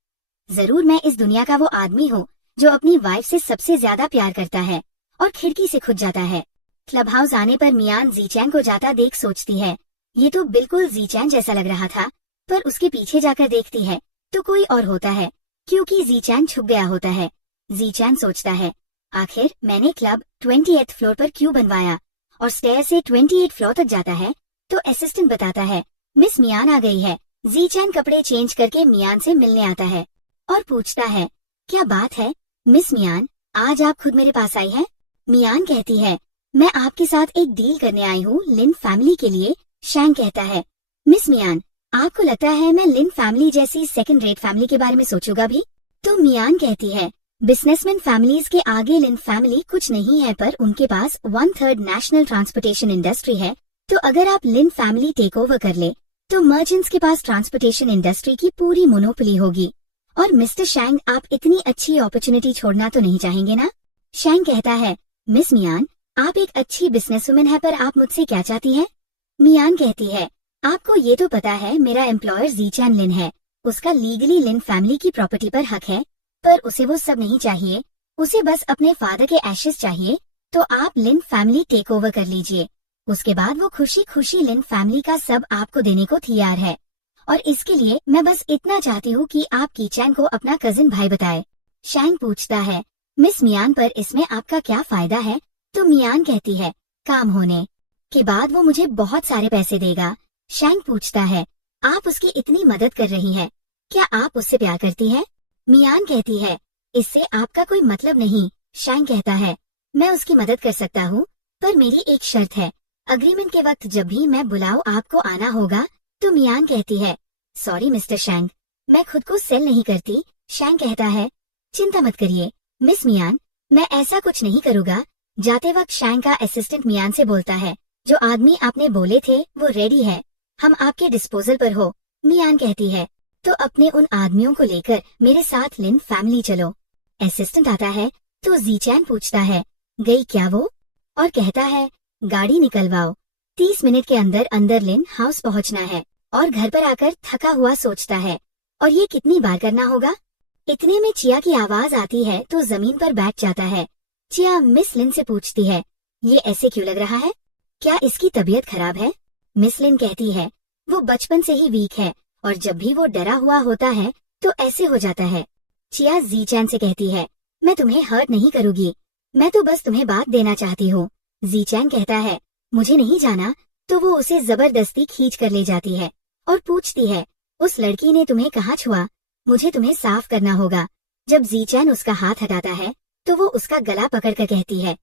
जरूर मैं इस दुनिया का वो आदमी हूँ जो अपनी वाइफ से सबसे ज्यादा प्यार करता है, और खिड़की से खुद जाता है। क्लब हाउस आने पर मियान जीचैन को जाता देख सोचती है, ये तो बिल्कुल जीचैन जैसा लग रहा था, पर उसके पीछे जाकर देखती है तो कोई और होता है, क्योंकि जीचैन छुप गया होता है। जीचैन सोचता है, आखिर मैंने क्लब 28th फ्लोर पर क्यों बनवाया, और स्टेयर से 28 फ्लोर तक जाता है। तो असिस्टेंट बताता है, मिस मियान आ गई है। जीचैन कपड़े चेंज करके मियान से मिलने आता है और पूछता है, क्या बात है मिस मियान, आज आप खुद मेरे पास आई हैं? मियान कहती है, मैं आपके साथ एक डील करने आई हूँ लिन फैमिली के लिए। शैंग कहता है, मिस मियान, आपको लगता है मैं लिन फैमिली जैसी सेकंड रेट फैमिली के बारे में सोचूंगा भी? तो मियान कहती है, बिजनेसमैन फैमिलीज के आगे लिन फैमिली कुछ नहीं है, पर उनके पास 1/3 नेशनल ट्रांसपोर्टेशन इंडस्ट्री है, तो अगर आप लिन फैमिली टेक ओवर कर ले तो मर्चेंट्स के पास ट्रांसपोर्टेशन इंडस्ट्री की पूरी मोनोपोली होगी। और मिस्टर शैंग, आप इतनी अच्छी अपॉर्चुनिटी छोड़ना तो नहीं चाहेंगे ना? शैंग कहता है, मिस मियान, आप एक अच्छी बिजनेसवुमन है, पर आप मुझसे क्या चाहती हैं? मियान कहती है, आपको ये तो पता है मेरा एम्प्लॉयर जीचैन लिन है, उसका लीगली लिन फैमिली की प्रॉपर्टी पर हक है, पर उसे वो सब नहीं चाहिए, उसे बस अपने फादर के एशेस चाहिए। तो आप लिन फैमिली टेक ओवर कर लीजिए। उसके बाद वो खुशी खुशी लिन फैमिली का सब आपको देने को तैयार है। और इसके लिए मैं बस इतना चाहती हूँ कि आप कीचैन को अपना कजिन भाई बताए। शैंग पूछता है, मिस मियान पर इसमें आपका क्या फायदा है? तो मियान कहती है, काम होने के बाद वो मुझे बहुत सारे पैसे देगा। शैंग पूछता है, आप उसकी इतनी मदद कर रही हैं, क्या आप उससे प्यार करती है? मियान कहती है, इससे आपका कोई मतलब नहीं। शैंग कहता है, मैं उसकी मदद कर सकता हूँ, पर मेरी एक शर्त है। अग्रीमेंट के वक्त जब भी मैं बुलाऊं आपको आना होगा। तो मियान कहती है, सॉरी मिस्टर शैंग, मैं खुद को सेल नहीं करती। शैंग कहता है, चिंता मत करिए मिस मियान, मैं ऐसा कुछ नहीं करूँगा। जाते वक्त शैंग का असिस्टेंट मियान से बोलता है, जो आदमी आपने बोले थे वो रेडी है, हम आपके डिस्पोजल पर हो। मियान कहती है, तो अपने उन आदमियों को लेकर मेरे साथ लिन फैमिली चलो। असिस्टेंट आता है तो जीचैन पूछता है, गई क्या वो? और कहता है, गाड़ी निकलवाओ, 30 मिनट के अंदर अंदर लिन हाउस पहुंचना है। और घर पर आकर थका हुआ सोचता है, और ये कितनी बार करना होगा? इतने में चिया की आवाज आती है तो जमीन पर बैठ जाता है। चिया मिस लिन से पूछती है, ये ऐसे क्यों लग रहा है? क्या इसकी तबीयत खराब है? मिस लिन कहती है, वो बचपन से ही वीक है और जब भी वो डरा हुआ होता है तो ऐसे हो जाता है। चिया जीचैन से कहती है, मैं तुम्हें हर्ट नहीं करूंगी, मैं तो बस तुम्हें बात देना चाहती हूँ। जीचैन कहता है, मुझे नहीं जाना। तो वो उसे जबरदस्ती खींच कर ले जाती है और पूछती है, उस लड़की ने तुम्हें कहाँ छुआ? मुझे तुम्हें साफ करना होगा। जब जीचैन उसका हाथ हटाता है तो वो उसका गला पकड़कर कहती है,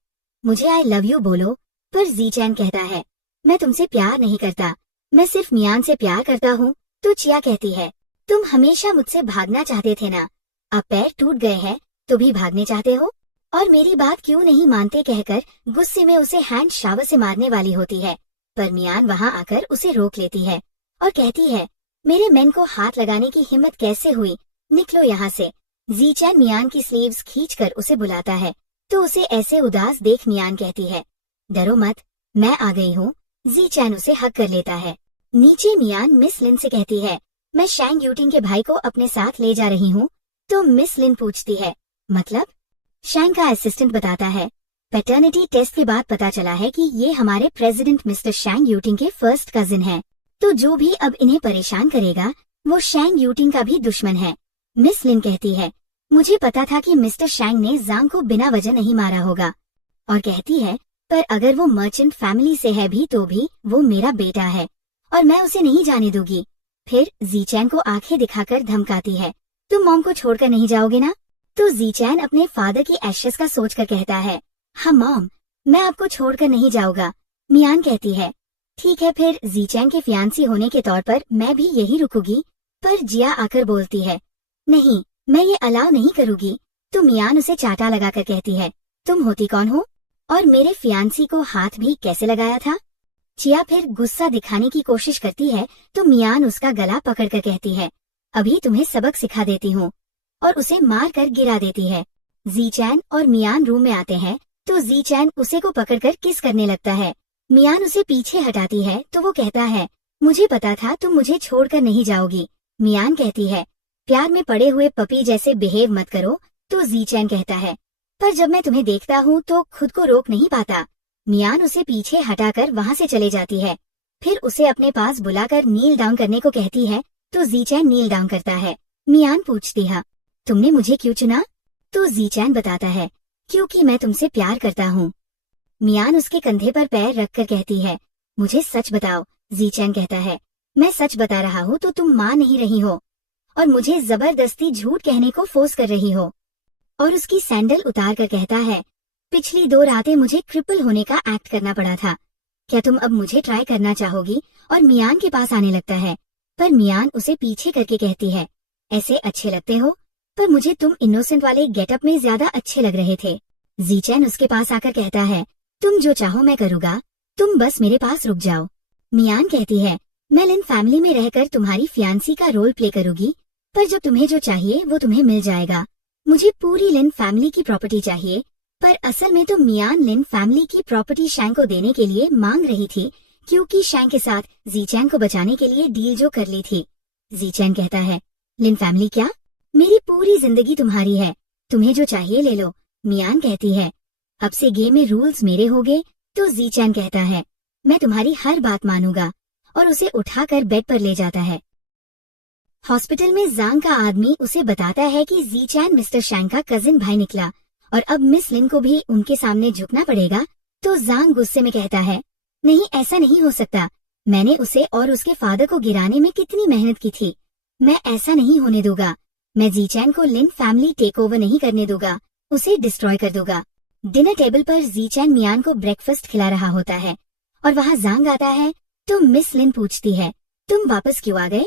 मुझे आई लव यू बोलो। पर जीचैन कहता है, मैं तुमसे प्यार नहीं करता, मैं सिर्फ मियान से प्यार करता हूँ। तो चिया कहती है, तुम हमेशा मुझसे भागना चाहते थे ना, अब पैर टूट गए हैं तो भी भागने चाहते हो? और मेरी बात क्यों नहीं मानते कहकर गुस्से में उसे हैंड शावर से मारने वाली होती है, पर मियान वहाँ आकर उसे रोक लेती है और कहती है, मेरे मेन को हाथ लगाने की हिम्मत कैसे हुई, निकलो यहाँ से। जीचैन मियान की स्लीव्स खींचकर उसे बुलाता है तो उसे ऐसे उदास देख मियान कहती है, डरो मत, मैं आ गई हूँ। जीचैन उसे हक कर लेता है। नीचे मियान मिस लिन से कहती है, मैं शैंग यूटिंग के भाई को अपने साथ ले जा रही हूँ। तो मिस लिन पूछती है, मतलब? शैंग का असिस्टेंट बताता है, पैटर्निटी टेस्ट के बाद पता चला है कि ये हमारे प्रेसिडेंट मिस्टर शैंग यूटिंग के फर्स्ट कजिन हैं, तो जो भी अब इन्हें परेशान करेगा वो शैंग यूटिंग का भी दुश्मन है। मिस लिन कहती है, मुझे पता था कि मिस्टर शैंग ने जांग को बिना वजह नहीं मारा होगा। और कहती है, पर अगर वो मर्चेंट फैमिली से है भी तो भी वो मेरा बेटा है और मैं उसे नहीं जाने दूंगी। फिर जीचैन को आंखें दिखाकर धमकाती है, तुम मॉम को छोड़कर नहीं जाओगे ना? तो जीचैन अपने फादर की एशेस का सोचकर कहता है, हाँ मॉम, मैं आपको छोड़कर नहीं जाऊंगा। मियान कहती है, ठीक है फिर जीचैन के फियांसी होने के तौर पर मैं भी यही रुकूंगी। पर जिया आकर बोलती है, नहीं, मैं ये अलाउ नहीं करूंगी। तो मियान उसे चाटा लगाकर कहती है, तुम होती कौन हो और मेरे फियांसी को हाथ भी कैसे लगाया था? चिया फिर गुस्सा दिखाने की कोशिश करती है तो मियान उसका गला पकड़कर कहती है, अभी तुम्हें सबक सिखा देती हूँ, और उसे मार कर गिरा देती है। जीचैन और मियान रूम में आते हैं तो जीचैन उसे को पकड़कर किस करने लगता है। मियान उसे पीछे हटाती है तो वो कहता है, मुझे पता था तुम मुझे छोड़कर नहीं जाओगी। मियान कहती है, प्यार में पड़े हुए पपी जैसे बिहेव मत करो। तो जीचैन कहता है, पर जब मैं तुम्हें देखता हूँ तो खुद को रोक नहीं पाता। मियान उसे पीछे हटाकर वहाँ से चले जाती है। फिर उसे अपने पास बुलाकर नील डाउन करने को कहती है तो जीचैन नील डाउन करता है। मियान पूछती है, तुमने मुझे क्यों चुना? तो जीचैन बताता है, क्योंकि मैं तुमसे प्यार करता हूँ। मियान उसके कंधे पर पैर रखकर कहती है, मुझे सच बताओ। जीचैन कहता है, मैं सच बता रहा हूँ तो तुम मान नहीं रही हो और मुझे जबरदस्ती झूठ कहने को फोर्स कर रही हो। और उसकी सैंडल उतार कर कहता है, पिछली 2 रातें मुझे क्रिपल होने का एक्ट करना पड़ा था, क्या तुम अब मुझे ट्राई करना चाहोगी? और मियान के पास आने लगता है, पर मियान उसे पीछे करके कहती है, ऐसे अच्छे लगते हो, पर मुझे तुम इनोसेंट वाले गेटअप में ज्यादा अच्छे लग रहे थे। जीचैन उसके पास आकर कहता है, तुम जो चाहो मैं करूँगा, तुम बस मेरे पास रुक जाओ। मियान कहती है, मैं लिन फैमिली में रहकर तुम्हारी फियांसी का रोल प्ले करूंगी, पर जब तुम्हें जो चाहिए वो तुम्हें मिल जाएगा। मुझे पूरी लिन फैमिली की प्रॉपर्टी चाहिए। पर असल में तो मियान लिन फैमिली की प्रॉपर्टी शैंग को देने के लिए मांग रही थी, क्योंकि शैंग के साथ जीचैन को बचाने के लिए डील जो कर ली थी। जीचैन कहता है, लिन फैमिली क्या? मेरी पूरी जिंदगी तुम्हारी है, तुम्हें जो चाहिए ले लो। मियान कहती है, अब से गेम में रूल्स मेरे होंगे। तो जीचैन कहता है, मैं तुम्हारी हर बात मानूंगा, और उसे उठाकर बेड पर ले जाता है। हॉस्पिटल में जांग का आदमी उसे बताता है कि जीचैन मिस्टर शैंग का कजिन भाई निकला और अब मिस लिन को भी उनके सामने झुकना पड़ेगा। तो जांग गुस्से में कहता है, नहीं, ऐसा नहीं हो सकता। मैंने उसे और उसके फादर को गिराने में कितनी मेहनत की थी। मैं ऐसा नहीं होने दूंगा। मैं जीचैन को लिन फैमिली टेक ओवर नहीं करने दूंगा, उसे डिस्ट्रॉय कर दूंगा। डिनर टेबल पर जीचैन मियान को ब्रेकफास्ट खिला रहा होता है और वहाँ जांग आता है। तो मिस लिन पूछती है, तुम वापस क्यों आ गए?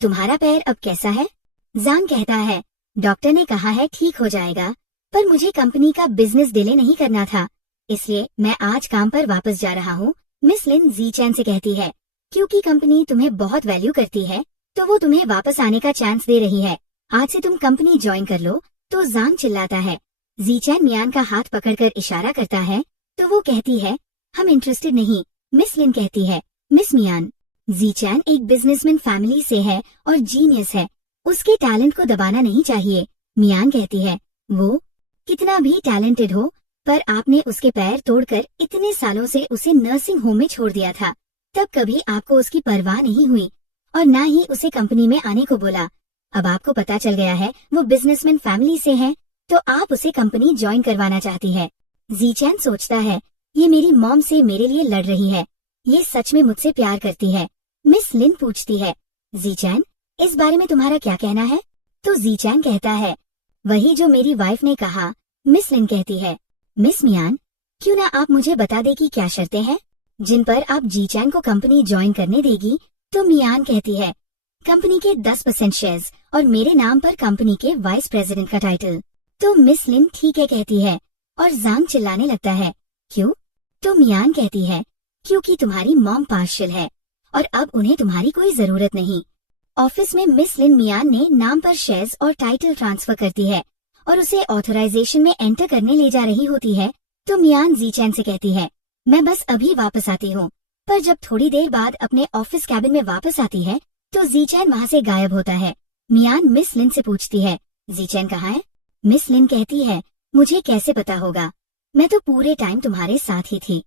तुम्हारा पैर अब कैसा है? जांग कहता है, डॉक्टर ने कहा है ठीक हो जाएगा, पर मुझे कंपनी का बिजनेस डिले नहीं करना था, इसलिए मैं आज काम पर वापस जा रहा हूँ। मिस लिन जीचैन से कहती है, क्योंकि कंपनी तुम्हें बहुत वैल्यू करती है तो वो तुम्हें वापस आने का चांस दे रही है। आज से तुम कंपनी ज्वाइन कर लो। तो जांग चिल्लाता है। जीचैन मियान का हाथ पकड़कर इशारा करता है तो वो कहती है, हम इंटरेस्टेड नहीं। मिस लिन कहती है, मिस मियान, जीचैन एक बिजनेसमैन फैमिली से है और जीनियस है, उसके टैलेंट को दबाना नहीं चाहिए। मियान कहती है, वो कितना भी टैलेंटेड हो, पर आपने उसके पैर तोड़कर इतने सालों से उसे नर्सिंग होम में छोड़ दिया था। तब कभी आपको उसकी परवाह नहीं हुई और न ही उसे कंपनी में आने को बोला। अब आपको पता चल गया है वो बिजनेसमैन फैमिली से है, तो आप उसे कंपनी ज्वाइन करवाना चाहती है। जीचैन सोचता है, ये मेरी मॉम से मेरे लिए लड़ रही है, ये सच में मुझसे प्यार करती है। मिस लिन पूछती है, जीचैन, इस बारे में तुम्हारा क्या कहना है? तो जीचैन कहता है, वही जो मेरी वाइफ ने कहा। मिस लिन कहती है, मिस मियान, क्यों ना आप मुझे बता दे कि क्या शर्तें हैं जिन पर आप जीचैन को कंपनी ज्वाइन करने देगी? तो मियान कहती है, कंपनी के 10% शेयर्स और मेरे नाम पर कंपनी के वाइस प्रेसिडेंट का टाइटल। तो मिस लिन ठीक है कहती है और जांग चिल्लाने लगता है, क्यों? तो मियान कहती है, क्योंकि तुम्हारी मॉम पार्शियल है और अब उन्हें तुम्हारी कोई जरूरत नहीं। ऑफिस में मिस लिन मियान ने नाम पर शेयर्स और टाइटल ट्रांसफर करती है और उसे ऑथराइजेशन में एंटर करने ले जा रही होती है। तो मियान जीचैन से कहती है, मैं बस अभी वापस आती हूँ। पर जब थोड़ी देर बाद अपने ऑफिस कैबिन में वापस आती है तो जीचैन वहाँ से गायब होता है। मियान मिस लिन से पूछती है, जीचैन कहाँ है? मिस लिन कहती है, मुझे कैसे पता होगा, मैं तो पूरे टाइम तुम्हारे साथ ही थी।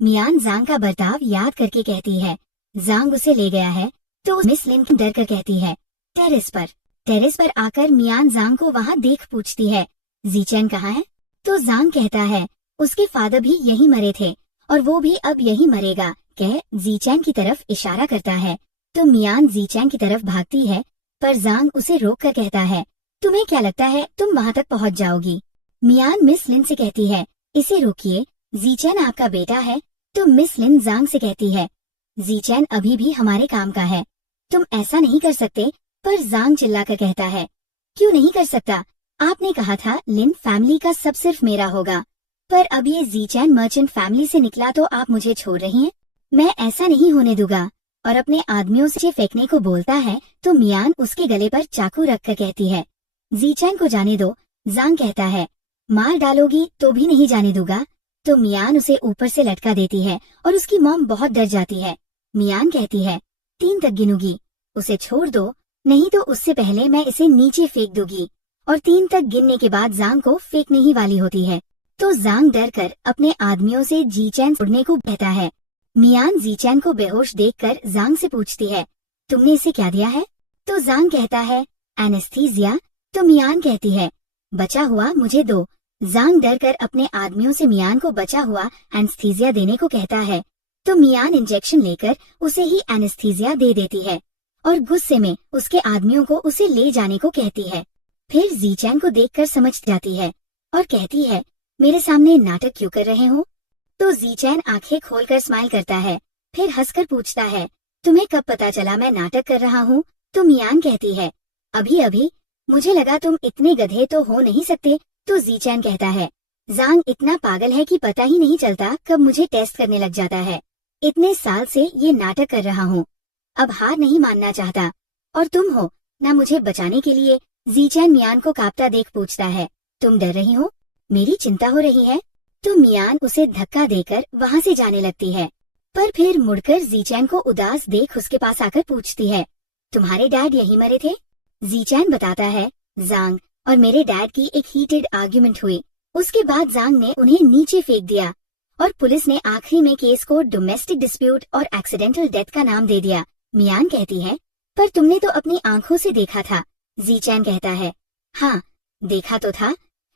मियान जांग का बर्ताव याद करके कहती है, जांग उसे ले गया है। तो मिस लिन डर कर कहती है, टेरेस पर आकर मियान जांग को वहाँ देख पूछती है, जीचैन कहाँ है? तो जांग कहता है, उसके फादर भी यही मरे थे और वो भी अब यही मरेगा, कह जीचैन की तरफ इशारा करता है। तो मियान जीचैन की तरफ भागती है, पर जांग उसे रोक कर कहता है, तुम्हें क्या लगता है तुम वहाँ तक पहुँच जाओगी? मियान मिस लिन से कहती है, इसे रोकिए, जीचैन आपका बेटा है। तो मिस लिन जांग से कहती है, जीचैन अभी भी हमारे काम का है, तुम ऐसा नहीं कर सकते। पर जांग चिल्लाकर कहता है, क्यों नहीं कर सकता? आपने कहा था लिन फैमिली का सब सिर्फ मेरा होगा, पर अब ये जीचैन मर्चेंट फैमिली से निकला तो आप मुझे छोड़ रही हैं? मैं ऐसा नहीं होने दूंगा। और अपने आदमियों से फेंकने को बोलता है तो मियान उसके गले पर चाकू रखकर कहती है, जीचैन को जाने दो। जांग कहता है, मार डालोगी तो भी नहीं जाने दूंगा। तो मियान उसे ऊपर से लटका देती है और उसकी मॉम बहुत डर जाती है। मियान कहती है, 3 तक गिनूंगी, उसे छोड़ दो, नहीं तो उससे पहले मैं इसे नीचे फेंक दूंगी। और 3 तक गिनने के बाद जांग को फेंकने ही वाली होती है। तो जांग डर कर अपने आदमियों से जीचैन छोड़ने को कहता है। मियान जीचैन को बेहोश देखकर जांग से पूछती है, तुमने इसे क्या दिया है? तो जांग कहता है, एनेस्थीसिया। तो मियान कहती है, बचा हुआ मुझे दो। जांग डर कर अपने आदमियों से मियान को बचा हुआ एनेस्थीसिया देने को कहता है। तो मियान इंजेक्शन लेकर उसे ही एनेस्थीसिया दे देती है और गुस्से में उसके आदमियों को उसे ले जाने को कहती है। फिर जीचैन को देखकर समझ जाती है और कहती है, मेरे सामने नाटक क्यों कर रहे हो? तो जीचैन आंखें खोलकर स्माइल करता है, फिर हंसकर पूछता है, तुम्हें कब पता चला मैं नाटक कर रहा हूँ? तो मियान कहती है, अभी अभी, मुझे लगा तुम इतने गधे तो हो नहीं सकते। तो जीचैन कहता है, जांग इतना पागल है कि पता ही नहीं चलता कब मुझे टेस्ट करने लग जाता है। इतने साल से ये नाटक कर रहा हूँ, अब हार नहीं मानना चाहता। और तुम हो ना मुझे बचाने के लिए। जीचैन मियान को कांपता देख पूछता है, तुम डर रही हो? मेरी चिंता हो रही है? तो मियान उसे धक्का देकर वहाँ से जाने लगती है, पर फिर मुड़कर जीचैन को उदास देख उसके पास आकर पूछती है, तुम्हारे डैड यहीं मरे थे? जीचैन बताता है, जांग और मेरे डैड की एक हीटेड आर्ग्यूमेंट हुई उसके बाद जांग ने उन्हें नीचे फेंक दिया और पुलिस ने आखिरी में केस को डोमेस्टिक डिस्प्यूट और एक्सीडेंटल डेथ का नाम दे दिया। मियान कहती है, पर तुमने तो अपनी आंखों से देखा था। जीचैन कहता है, हाँ देखा तो था,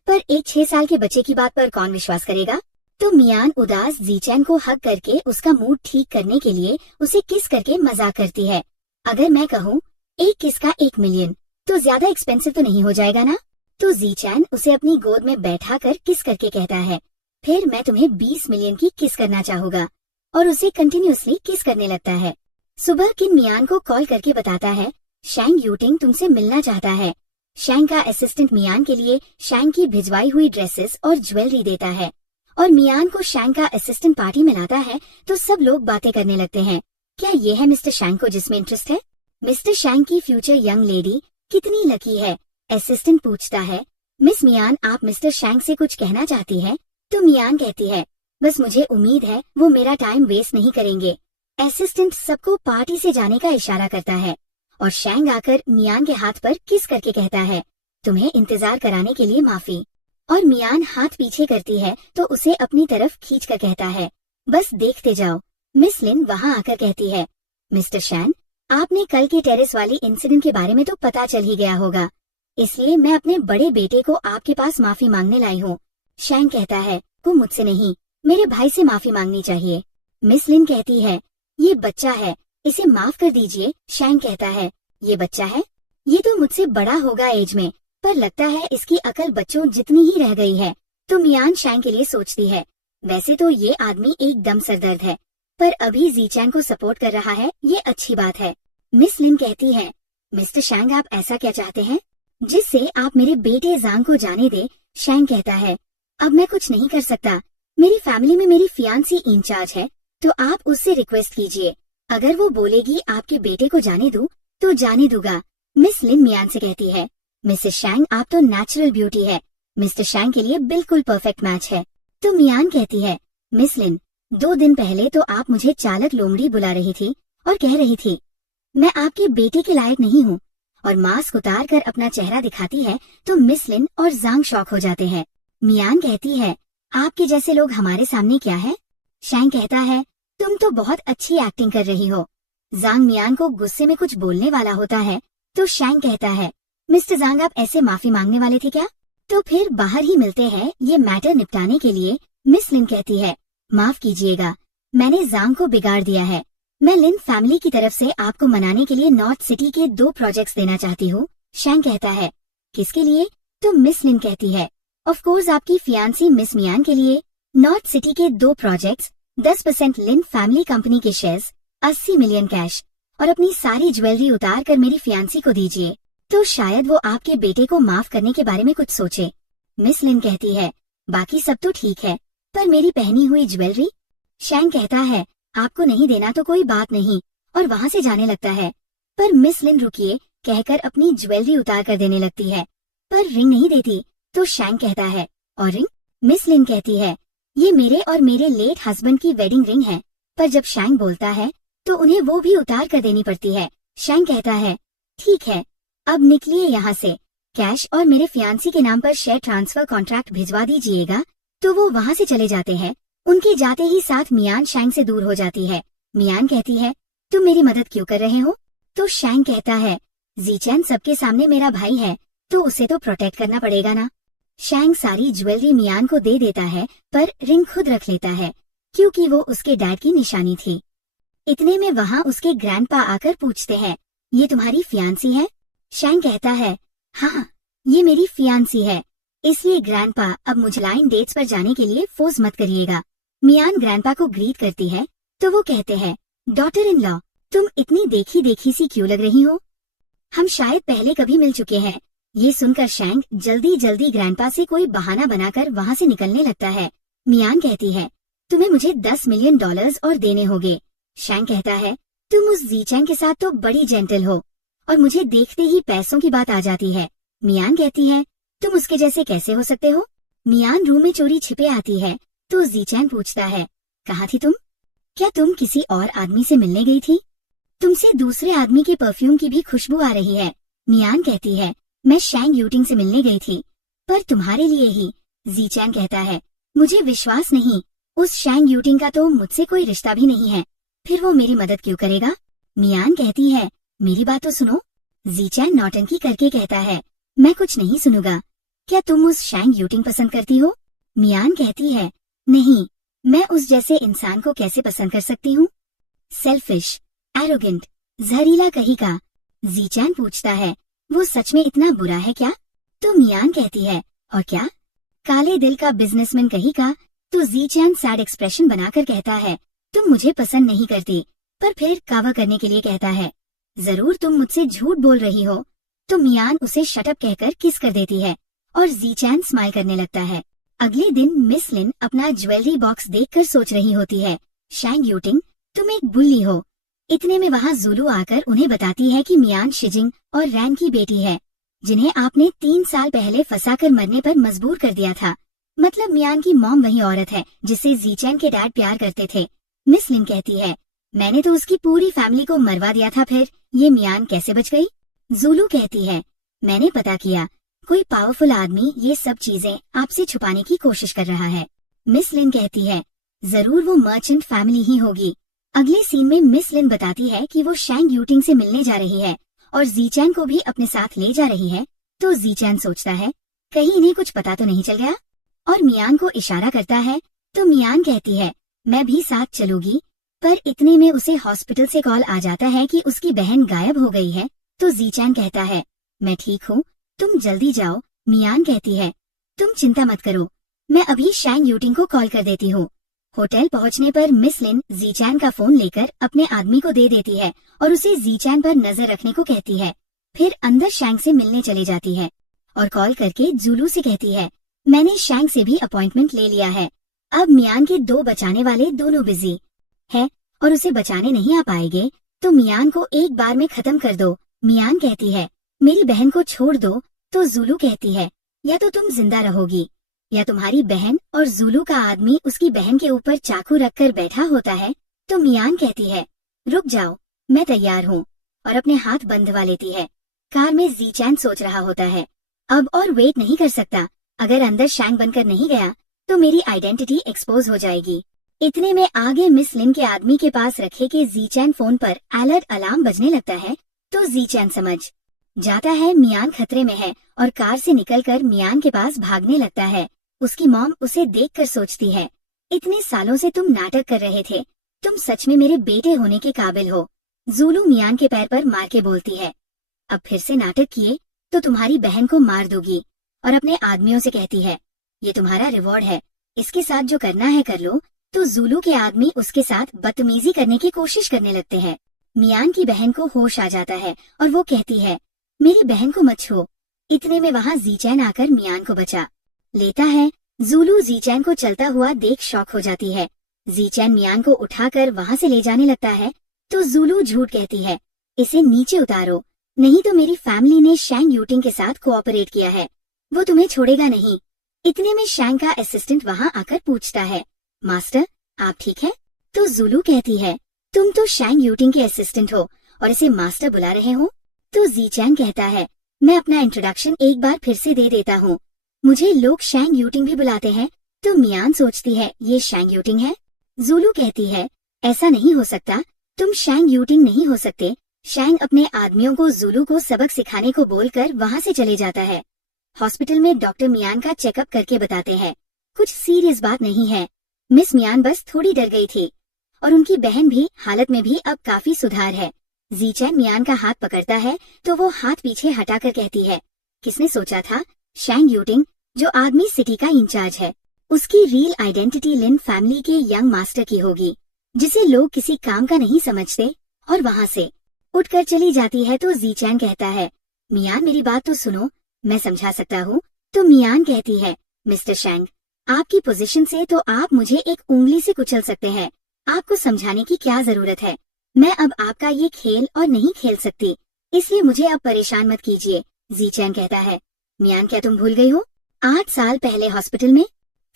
पर एक 6 साल के बच्चे की बात पर कौन विश्वास करेगा। तो मियान उदास जीचैन को हक करके उसका मूड ठीक करने के लिए उसे किस करके मजाक करती है। अगर मैं कहूँ एक किस का 1 मिलियन, तो ज्यादा एक्सपेंसिव तो नहीं हो जाएगा ना। तो जीचैन उसे अपनी गोद में बैठा कर किस करके कहता है, फिर मैं तुम्हें 20 मिलियन की किस करना चाहूंगा, और उसे कंटिन्यूअसली किस करने लगता है। सुबह किन मियान को कॉल करके बताता है, शैंग यूटिंग तुमसे मिलना चाहता है। शैंग का असिस्टेंट मियान के लिए शैंग की भिजवाई हुई ड्रेसेस और ज्वेलरी देता है और मियान को शैंग का असिस्टेंट पार्टी में लाता है। तो सब लोग बातें करने लगते हैं, क्या ये है मिस्टर शैंग को जिसमें इंटरेस्ट है। मिस्टर शैंग की फ्यूचर यंग लेडी कितनी लकी है। असिस्टेंट पूछता है, मिस मियान आप मिस्टर शैंग से कुछ कहना चाहती है। तो मियान कहती है, बस मुझे उम्मीद है वो मेरा टाइम वेस्ट नहीं करेंगे। असिस्टेंट सबको पार्टी से जाने का इशारा करता है और शैंग आकर मियान के हाथ पर किस करके कहता है, तुम्हें इंतजार कराने के लिए माफी। और मियान हाथ पीछे करती है तो उसे अपनी तरफ खींच कर कहता है, बस देखते जाओ। मिस लिन वहाँ आकर कहती है, मिस्टर शैन आपने कल के टेरेस वाली इंसिडेंट के बारे में तो पता चल ही गया होगा, इसलिए मैं अपने बड़े बेटे को आपके पास माफी मांगने लाई हूँ। शैन कहता है, वो मुझसे नहीं, मेरे भाई से माफी मांगनी चाहिए। मिस लिन कहती है, ये बच्चा है, इसे माफ कर दीजिए। शैन कहता है, ये बच्चा है, ये तो मुझसे बड़ा होगा एज में, पर लगता है इसकी अकल बच्चों जितनी ही रह गई है। तो मियान शैन के लिए सोचती है, वैसे तो ये आदमी एकदम सरदर्द है, पर अभी जीचैन को सपोर्ट कर रहा है, ये अच्छी बात है। मिस लिन कहती है, मिस्टर शैंग आप ऐसा क्या चाहते हैं जिससे आप मेरे बेटे जांग को जाने दे। शैंग कहता है, अब मैं कुछ नहीं कर सकता, मेरी फैमिली में मेरी फियांसी इंचार्ज है, तो आप उससे रिक्वेस्ट कीजिए, अगर वो बोलेगी आपके बेटे को जाने दूं, तो जाने दूंगा। मिस लिन मियान से कहती है, मिसेस शैंग आप तो नेचुरल ब्यूटी है, मिस्टर शैंग के लिए बिल्कुल परफेक्ट मैच है। तो मियान कहती है, मिस लिन 2 दिन पहले तो आप मुझे चालक लोमड़ी बुला रही थी और कह रही थी मैं आपके बेटे के लायक नहीं हूँ, और मास्क उतार कर अपना चेहरा दिखाती है तो मिस लिन और जांग शॉक हो जाते हैं। मियान कहती है, आपके जैसे लोग हमारे सामने क्या है। शैंग कहता है, तुम तो बहुत अच्छी एक्टिंग कर रही हो। जांग मियान को गुस्से में कुछ बोलने वाला होता है तो शैंग कहता है, मिस्टर जांग आप ऐसे माफी मांगने वाले थे क्या। तो फिर बाहर ही मिलते हैं ये मैटर निपटाने के लिए। मिस लिन कहती है, माफ कीजिएगा, मैंने जांग को बिगाड़ दिया है। मैं लिन फैमिली की तरफ से आपको मनाने के लिए नॉर्थ सिटी के 2 प्रोजेक्ट्स देना चाहती हूँ। शैंग कहता है, किसके लिए। तो मिस लिन कहती है, ऑफ कोर्स आपकी फियांसी मिस मियान के लिए। नॉर्थ सिटी के 2 प्रोजेक्ट्स, 10% लिन फैमिली कंपनी के शेयर्स, 80 मिलियन कैश और अपनी सारी ज्वेलरी उतार कर मेरी फियांसी को दीजिए, तो शायद वो आपके बेटे को माफ करने के बारे में कुछ सोचे। मिस लिन कहती है, बाकी सब तो ठीक है, पर मेरी पहनी हुई ज्वेलरी। शैंग कहता है, आपको नहीं देना तो कोई बात नहीं, और वहाँ से जाने लगता है। पर मिस लिन रुकिए कहकर अपनी ज्वेलरी उतार कर देने लगती है, पर रिंग नहीं देती। तो शैंग कहता है, और रिंग। मिस लिन कहती है, ये मेरे और मेरे लेट हस्बैंड की वेडिंग रिंग है। पर जब शैंग बोलता है तो उन्हें वो भी उतार कर देनी पड़ती है। शैंग कहता है, ठीक है, अब निकलिए यहाँ से, कैश और मेरे फियांसी के नाम पर शेयर ट्रांसफर कॉन्ट्रैक्ट भिजवा दीजिएगा। तो वो वहाँ से चले जाते हैं। उनके जाते ही साथ मियान शैंग से दूर हो जाती है। मियान कहती है, तुम मेरी मदद क्यों कर रहे हो। तो शैंग कहता है, जीचैन सबके सामने मेरा भाई है, तो उसे तो प्रोटेक्ट करना पड़ेगा ना। शैंग सारी ज्वेलरी मियान को दे देता है, पर रिंग खुद रख लेता है क्योंकि वो उसके डैड की निशानी थी। इतने में वहाँ उसके ग्रैंडपा आकर पूछते हैं, ये तुम्हारी फियांसी है। शैंग कहता है, हाँ ये मेरी फियांसी है, इसलिए ग्रैंडपा अब मुझे लाइन डेट्स पर जाने के लिए फोर्स मत करिएगा। मियान ग्रैंडपा को ग्रीट करती है तो वो कहते हैं, डॉटर इन लॉ तुम इतनी देखी देखी सी क्यों लग रही हो, हम शायद पहले कभी मिल चुके हैं। ये सुनकर शैंग जल्दी जल्दी ग्रैंडपा से कोई बहाना बनाकर वहाँ से निकलने लगता है। मियान कहती है, तुम्हें मुझे $10 मिलियन और देने होंगे। शैंग कहता है, तुम उस जीचैंग के साथ तो बड़ी जेंटल हो और मुझे देखते ही पैसों की बात आ जाती है। मियान कहती है, तुम उसके जैसे कैसे हो सकते हो। मियान रूम में चोरी छिपे आती है तो जीचैंग पूछता है, कहाँ थी तुम, क्या तुम किसी और आदमी से मिलने गई थी, तुमसे दूसरे आदमी के परफ्यूम की भी खुशबू आ रही है। मियान कहती है, मैं शैंग यूटिंग से मिलने गई थी, पर तुम्हारे लिए ही। जीचैन कहता है, मुझे विश्वास नहीं, उस शैंग यूटिंग का तो मुझसे कोई रिश्ता भी नहीं है, फिर वो मेरी मदद क्यों करेगा? मियान कहती है, मेरी बात तो सुनो। जीचैन नौटंकी करके कहता है, मैं कुछ नहीं सुनूंगा। क्या तुम उस शैंग यूटिंग पसंद करती हो? मियान कहती है, नहीं, मैं उस जैसे इंसान को कैसे पसंद कर सकती हूँ? सेल्फिश, एरोगेंट, जहरीला कहीं का। जीचैन पूछता है, वो सच में इतना बुरा है क्या? तो मियान कहती है, और क्या, काले दिल का बिजनेसमैन कहीं का। तो जीचैन सैड एक्सप्रेशन बनाकर कहता है, तुम मुझे पसंद नहीं करती, पर फिर कावा करने के लिए कहता है, जरूर तुम मुझसे झूठ बोल रही हो। तो मियान उसे शटअप कहकर किस कर देती है और जीचैन स्माइल करने लगता है। अगले दिन मिस लिन अपना ज्वेलरी बॉक्स देखकर सोच रही होती है, शैंग यूटिंग, तुम एक बुल्ली हो। इतने में वहाँ जुलू आकर उन्हें बताती है कि मियान शिजिंग और रैन की बेटी है, जिन्हें आपने 3 साल पहले फंसाकर मरने पर मजबूर कर दिया था। मतलब मियान की मॉम वही औरत है जिससे जीचैन के डैड प्यार करते थे। मिस लिन कहती है, मैंने तो उसकी पूरी फैमिली को मरवा दिया था, फिर ये मियान कैसे बच गई? जुलू कहती है, मैंने पता किया, कोई पावरफुल आदमी ये सब चीजें आपसे छुपाने की कोशिश कर रहा है। मिस लिन कहती है, जरूर वो मर्चेंट फैमिली ही होगी। अगले सीन में मिस लिन बताती है कि वो शैंग यूटिंग से मिलने जा रही है और जीचैन को भी अपने साथ ले जा रही है। तो जीचैन सोचता है, कहीं इन्हें कुछ पता तो नहीं चल गया, और मियान को इशारा करता है। तो मियान कहती है, मैं भी साथ चलूंगी, पर इतने में उसे हॉस्पिटल से कॉल आ जाता है कि उसकी बहन गायब हो गई है। तो जीचैन कहता है, मैं ठीक हूँ, तुम जल्दी जाओ। मियान कहती है, तुम चिंता मत करो, मैं अभी शैंग यूटिंग को कॉल कर देती हूँ। होटल पहुँचने पर मिस लिन जीचैन का फोन लेकर अपने आदमी को दे देती है और उसे जीचैन पर नजर रखने को कहती है। फिर अंदर शैंग से मिलने चली जाती है और कॉल करके जुलू से कहती है, मैंने शैंग से भी अपॉइंटमेंट ले लिया है। अब मियान के 2 बचाने वाले दोनों बिजी है और उसे बचाने नहीं आ पाएंगे, तो मियान को एक बार में खत्म कर दो। मियान कहती है, मेरी बहन को छोड़ दो। तो जुलू कहती है, या तो तुम जिंदा रहोगी या तुम्हारी बहन। और जुलू का आदमी उसकी बहन के ऊपर चाकू रखकर बैठा होता है। तो मियान कहती है, रुक जाओ, मैं तैयार हूँ, और अपने हाथ बंधवा लेती है। कार में जीचैन सोच रहा होता है, अब और वेट नहीं कर सकता, अगर अंदर शैंग बनकर नहीं गया तो मेरी आइडेंटिटी एक्सपोज हो जाएगी। इतने में आगे मिस लिन के आदमी के पास रखे के जीचैन फोन पर अलर्ट अलार्म बजने लगता है। तो जीचैन समझ जाता है मियान खतरे में है और कार से निकलकर मियान के पास भागने लगता है। उसकी मॉम उसे देखकर सोचती है, इतने सालों से तुम नाटक कर रहे थे, तुम सच में मेरे बेटे होने के काबिल हो। जुलू मियान के पैर पर मार के बोलती है, अब फिर से नाटक किए तो तुम्हारी बहन को मार दोगी। और अपने आदमियों से कहती है, ये तुम्हारा रिवॉर्ड है, इसके साथ जो करना है कर लो। तो जुलू के आदमी उसके साथ बदतमीजी करने की कोशिश करने लगते हैं। मियान की बहन को होश आ जाता है और वो कहती है, मेरी बहन को मत छो। इतने में वहाँ जीचैन आकर मियान को बचा लेता है। जुलू जीचैन को चलता हुआ देख शॉक हो जाती है। जीचैन मियान को उठाकर वहाँ से ले जाने लगता है। तो जुलू झूठ कहती है, इसे नीचे उतारो, नहीं तो मेरी फैमिली ने शैंग यूटिंग के साथ कोऑपरेट किया है, वो तुम्हें छोड़ेगा नहीं। इतने में शैंग का असिस्टेंट वहाँ आकर पूछता है, मास्टर आप ठीक है? तो जुलू कहती है, तुम तो शैंग यूटिंग के असिस्टेंट हो और इसे मास्टर बुला रहे हो। तो जीचैन कहता है, मैं अपना इंट्रोडक्शन एक बार फिर से दे देता हूँ, मुझे लोग शैंग यूटिंग भी बुलाते हैं। तो मियान सोचती है, ये शैंग यूटिंग है। जुलू कहती है, ऐसा नहीं हो सकता, तुम शैंग यूटिंग नहीं हो सकते। शैंग अपने आदमियों को जुलू को सबक सिखाने को बोलकर वहाँ से चले जाता है। हॉस्पिटल में डॉक्टर मियान का चेकअप करके बताते हैं, कुछ सीरियस बात नहीं है, मिस मियान बस थोड़ी डर गई थी और उनकी बहन भी हालत में भी अब काफी सुधार है। जीचैन मियान का हाथ पकड़ता है तो वो हाथ पीछे हटाकर कहती है, किसने सोचा था शैंग यूटिंग, जो आदमी सिटी का इंचार्ज है, उसकी रियल आइडेंटिटी लिन फैमिली के यंग मास्टर की होगी, जिसे लोग किसी काम का नहीं समझते। और वहाँ से उठकर चली जाती है। तो जीचैन कहता है, मियान मेरी बात तो सुनो, मैं समझा सकता हूँ। तो मियान कहती है, मिस्टर शैंग, आपकी पोजीशन से तो आप मुझे एक उंगली से कुचल सकते हैं, आपको समझाने की क्या जरूरत है, मैं अब आपका ये खेल और नहीं खेल सकती, इसलिए मुझे अब परेशान मत कीजिए। जीचैन कहता है, मियान क्या तुम भूल गई हो 8 साल पहले हॉस्पिटल में?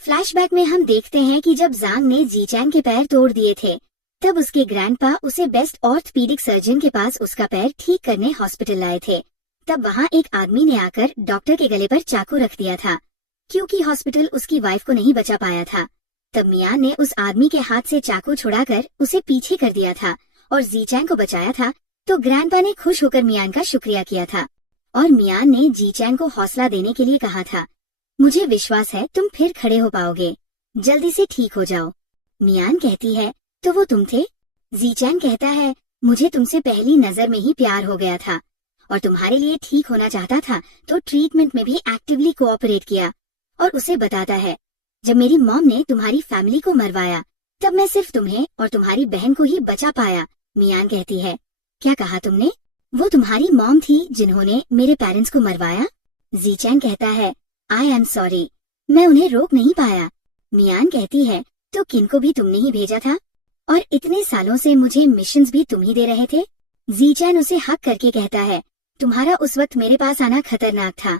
फ्लैशबैक में हम देखते हैं कि जब जांग ने जीचैन के पैर तोड़ दिए थे, तब उसके ग्रैंडपा उसे बेस्ट ऑर्थोपेडिक सर्जन के पास उसका पैर ठीक करने हॉस्पिटल लाए थे। तब वहाँ एक आदमी ने आकर डॉक्टर के गले पर चाकू रख दिया था। क्योंकि हॉस्पिटल उसकी वाइफ को नहीं बचा पाया था। तब मियान ने उस आदमी के हाथ से चाकू छुड़ाकर उसे पीछे कर दिया था और जीचैंग को बचाया था। तो ग्रैंडपा ने खुश होकर मियान का शुक्रिया किया था और मियान ने जीचैंग को हौसला देने के लिए कहा था, मुझे विश्वास है तुम फिर खड़े हो पाओगे, जल्दी से ठीक हो जाओ। मियान कहती है, तो वो तुम थे? जीचैंग कहता है, मुझे तुमसे पहली नजर में ही प्यार हो गया था और तुम्हारे लिए ठीक होना चाहता था, तो ट्रीटमेंट में भी एक्टिवली कोऑपरेट किया। और उसे बताता है, जब मेरी मॉम ने तुम्हारी फैमिली को मरवाया तब मैं सिर्फ तुम्हें और तुम्हारी बहन को ही बचा पाया। मियान कहती है, क्या कहा तुमने? वो तुम्हारी मॉम थी जिन्होंने मेरे पेरेंट्स को मरवाया? जीचैंग कहता है, आई एम सॉरी, मैं उन्हें रोक नहीं पाया। मियान कहती है, तो किनको भी तुमने ही भेजा था और इतने सालों से मुझे मिशंस भी तुम ही दे रहे थे। जीचैन उसे हक करके कहता है, तुम्हारा उस वक्त मेरे पास आना खतरनाक था,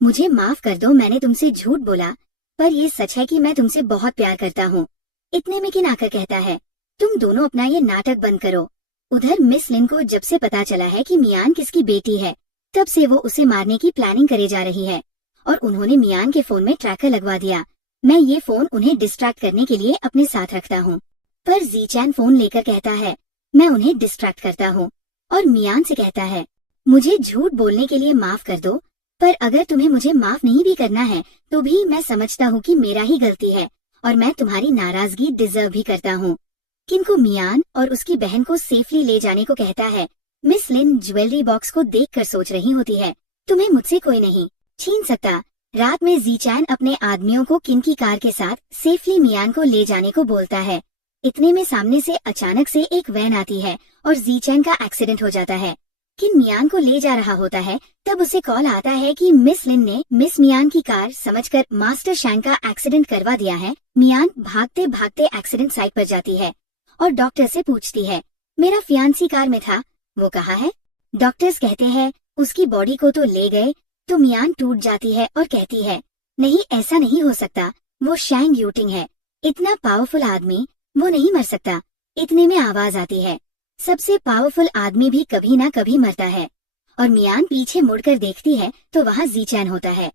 मुझे माफ कर दो, मैंने तुमसे झूठ बोला, पर ये सच है कि मैं तुमसे बहुत प्यार करता हूँ। इतने में किन आकर कहता है, तुम दोनों अपना ये नाटक बंद करो। उधर मिस लिन को जब से पता चला है कि मियान किसकी बेटी है, तब से वो उसे मारने की प्लानिंग करे जा रही है और उन्होंने मियान के फोन में ट्रैकर लगवा दिया। मैं ये फोन उन्हें डिस्ट्रैक्ट करने के लिए अपने साथ रखता हूँ। पर जीचैन फोन लेकर कहता है, मैं उन्हें डिस्ट्रैक्ट करता हूँ और मियान से कहता है, मुझे झूठ बोलने के लिए माफ कर दो, पर अगर तुम्हें मुझे माफ नहीं भी करना है तो भी मैं समझता हूँ कि मेरा ही गलती है और मैं तुम्हारी नाराजगी डिजर्व भी करता हूँ। किन को मियान और उसकी बहन को सेफली ले जाने को कहता है। मिस लिन ज्वेलरी बॉक्स को देखकर सोच रही होती है, तुम्हें मुझसे कोई नहीं छीन सकता। रात में जीचैन अपने आदमियों को किन की कार के साथ सेफली मियान को ले जाने को बोलता है। इतने में सामने से अचानक से एक वैन आती है और जीचैन का एक्सीडेंट हो जाता है। किन मियान को ले जा रहा होता है, तब उसे कॉल आता है कि मिस लिन ने मिस मियान की कार समझकर मास्टर शैंग का एक्सीडेंट करवा दिया है। मियान भागते भागते एक्सीडेंट साइट पर जाती है और डॉक्टर से पूछती है, मेरा फियांसी कार में था, वो कहाँ है? डॉक्टर्स कहते हैं, उसकी बॉडी को तो ले गए। तो मियान टूट जाती है और कहती है, नहीं ऐसा नहीं हो सकता, वो शैंग यूटिंग है, इतना पावरफुल आदमी, वो नहीं मर सकता। इतने में आवाज आती है, सबसे पावरफुल आदमी भी कभी ना कभी मरता है। और मियान पीछे मुड़कर देखती है तो वहाँ जीचैन होता है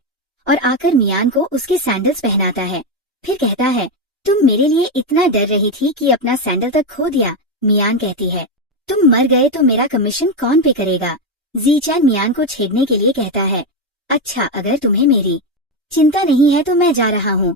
और आकर मियान को उसके सैंडल्स पहनाता है। फिर कहता है, तुम मेरे लिए इतना डर रही थी कि अपना सैंडल तक खो दिया। मियान कहती है, तुम मर गए तो मेरा कमीशन कौन पे करेगा? जीचैन मियान को छेड़ने के लिए कहता है, अच्छा अगर तुम्हें मेरी चिंता नहीं है तो मैं जा रहा हूँ।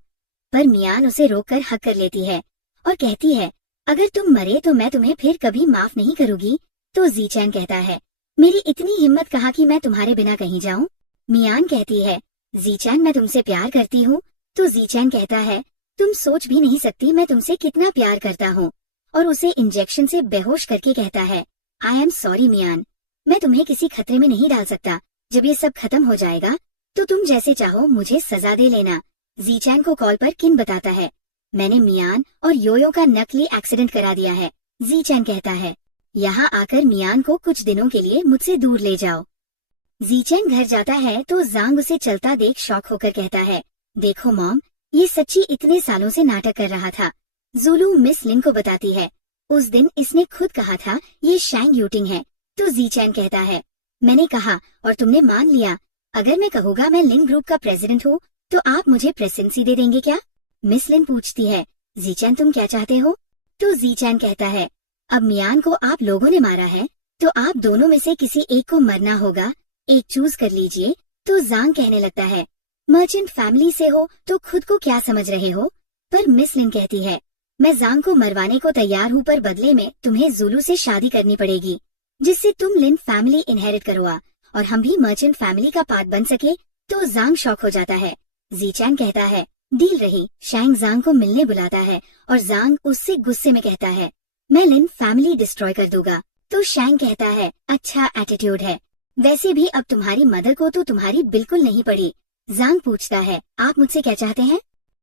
पर मियान उसे रोककर हक कर लेती है और कहती है, अगर तुम मरे तो मैं तुम्हें फिर कभी माफ नहीं करूंगी। तो जीचैन कहता है, मेरी इतनी हिम्मत कहाँ कि मैं तुम्हारे बिना कहीं जाऊं? मियान कहती है, जीचैन मैं तुमसे प्यार करती हूँ। तो जीचैन कहता है, तुम सोच भी नहीं सकती मैं तुमसे कितना प्यार करता हूँ। और उसे इंजेक्शन से बेहोश करके कहता है, आई एम सॉरी मियान, मैं तुम्हें किसी खतरे में नहीं डाल सकता। जब ये सब खत्म हो जाएगा तो तुम जैसे चाहो मुझे सजा दे लेना। जीचैन को कॉल पर किन बताता है, मैंने मियान और योयो का नकली एक्सीडेंट करा दिया है। जीचैन कहता है, यहाँ आकर मियान को कुछ दिनों के लिए मुझसे दूर ले जाओ। जीचैन घर जाता है तो जांग उसे चलता देख शॉक होकर कहता है, देखो मॉम, ये सच्ची इतने सालों से नाटक कर रहा था। जुलू मिस लिन को बताती है, उस दिन इसने खुद कहा था ये शैंग यूटिंग है। तो जीचैन कहता है, मैंने कहा और तुमने मान लिया। अगर मैं कहूँगा मैं लिन ग्रुप का प्रेसिडेंट हूँ तो आप मुझे प्रेसिडेंसी दे देंगे क्या? मिस लिन पूछती है, जीचैन तुम क्या चाहते हो? तो जीचैन कहता है, अब मियान को आप लोगों ने मारा है तो आप दोनों में से किसी एक को मरना होगा, एक चूज कर लीजिए। तो जांग कहने लगता है, मर्चेंट फैमिली से हो तो खुद को क्या समझ रहे हो? पर मिस लिन कहती है, मैं जांग को मरवाने को तैयार हूँ, पर बदले में तुम्हें जुलू से शादी करनी पड़ेगी जिससे तुम लिन फैमिली इनहेरिट करोगा और हम भी मर्चेंट फैमिली का पार्ट बन सके। तो जांग शॉक हो जाता है। जीचैन कहता है, डील रही। शैंग जांग को मिलने बुलाता है और जांग उससे गुस्से में कहता है, मैं लिन फैमिली डिस्ट्रॉय कर दूंगा। तो शैंग कहता है, अच्छा एटीट्यूड है, वैसे भी अब तुम्हारी मदर को तो तुम्हारी बिल्कुल नहीं पड़ी। जांग पूछता है, आप मुझसे क्या चाहते हैं?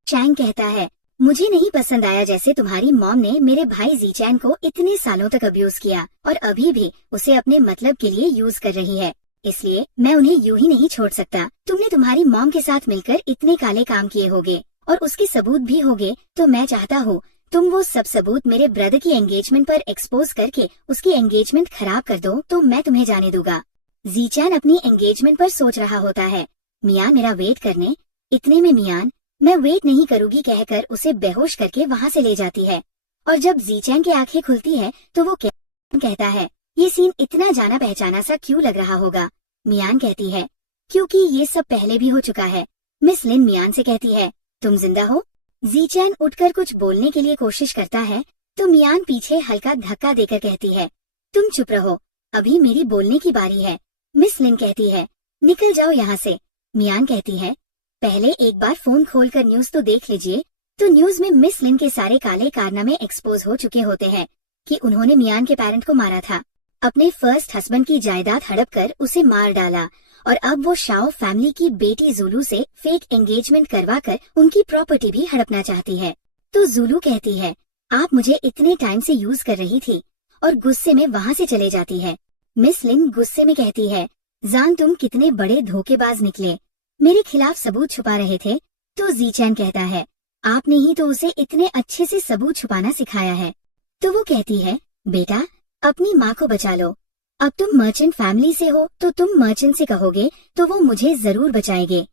शैंग कहता है, मुझे नहीं पसंद आया जैसे तुम्हारी मॉम ने मेरे भाई जीचैन को इतने सालों तक अब्यूज किया और अभी भी उसे अपने मतलब के लिए यूज कर रही है, इसलिए मैं उन्हें यूं ही नहीं छोड़ सकता। तुमने तुम्हारी मॉम के साथ मिलकर इतने काले काम किए होगे और उसके सबूत भी होगे, तो मैं चाहता हूँ तुम वो सब सबूत मेरे ब्रदर की एंगेजमेंट पर एक्सपोज करके उसकी एंगेजमेंट खराब कर दो तो मैं तुम्हें जाने दूंगा। जीचैन अपनी एंगेजमेंट पर सोच रहा होता है, मियान मेरा वेट करने इतने में मियान मैं वेट नहीं करूंगी कहकर उसे बेहोश करके वहाँ से ले जाती है। और जब जीचैन की आंखें खुलती है तो वो कहता है, ये सीन इतना जाना पहचाना सा क्यों लग रहा होगा? मियान कहती है, क्योंकि ये सब पहले भी हो चुका है। मिस लिन मियान से कहती है, तुम जिंदा हो? जीचैन उठकर कुछ बोलने के लिए कोशिश करता है तो मियान पीछे हल्का धक्का देकर कहती है, तुम चुप रहो, अभी मेरी बोलने की बारी है। मिस लिन कहती है, निकल जाओ यहाँ से। मियान कहती है, पहले एक बार फोन खोलकर न्यूज तो देख लीजिए। तो न्यूज में मिस लिन के सारे काले कारनामे एक्सपोज हो चुके होते हैं कि उन्होंने मियान के पेरेंट को मारा था, अपने फर्स्ट हस्बैंड की जायदाद हड़प कर उसे मार डाला और अब वो शाओ फैमिली की बेटी जुलू से फेक एंगेजमेंट करवा कर उनकी प्रॉपर्टी भी हड़पना चाहती है। तो जुलू कहती है, आप मुझे इतने टाइम से यूज कर रही थी, और गुस्से में वहाँ से चले जाती है। मिस लिन गुस्से में कहती है, जान तुम कितने बड़े धोखेबाज निकले, मेरे खिलाफ सबूत छुपा रहे थे। तो जीचैन कहता है, आपने ही तो उसे इतने अच्छे से सबूत छुपाना सिखाया है। तो वो कहती है, बेटा अपनी माँ को बचा लो, अब तुम मर्चेंट फैमिली से हो तो तुम मर्चेंट से कहोगे तो वो मुझे जरूर बचाएंगे।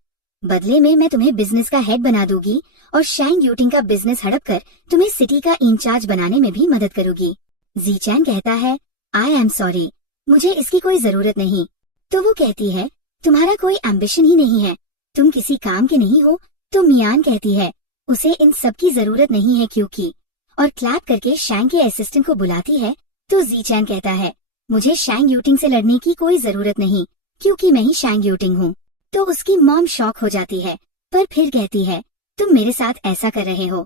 बदले में मैं तुम्हें बिजनेस का हेड बना दूंगी और शैंग यूटिंग का बिजनेस हड़प कर तुम्हें सिटी का इंचार्ज बनाने में भी मदद करूंगी। जीचैन कहता है, आई एम सॉरी, मुझे इसकी कोई जरूरत नहीं। तो वो कहती है, तुम्हारा कोई एम्बिशन ही नहीं है, तुम किसी काम के नहीं हो। तो मियान कहती है, उसे इन सब की जरूरत नहीं है क्योंकि, और क्लैप करके शैंग के असिस्टेंट को बुलाती है। तो जीचैन कहता है, मुझे शैंग यूटिंग से लड़ने की कोई जरूरत नहीं क्योंकि मैं ही शैंग यूटिंग हूँ। तो उसकी मॉम शॉक हो जाती है, पर फिर कहती है, तुम मेरे साथ ऐसा कर रहे हो,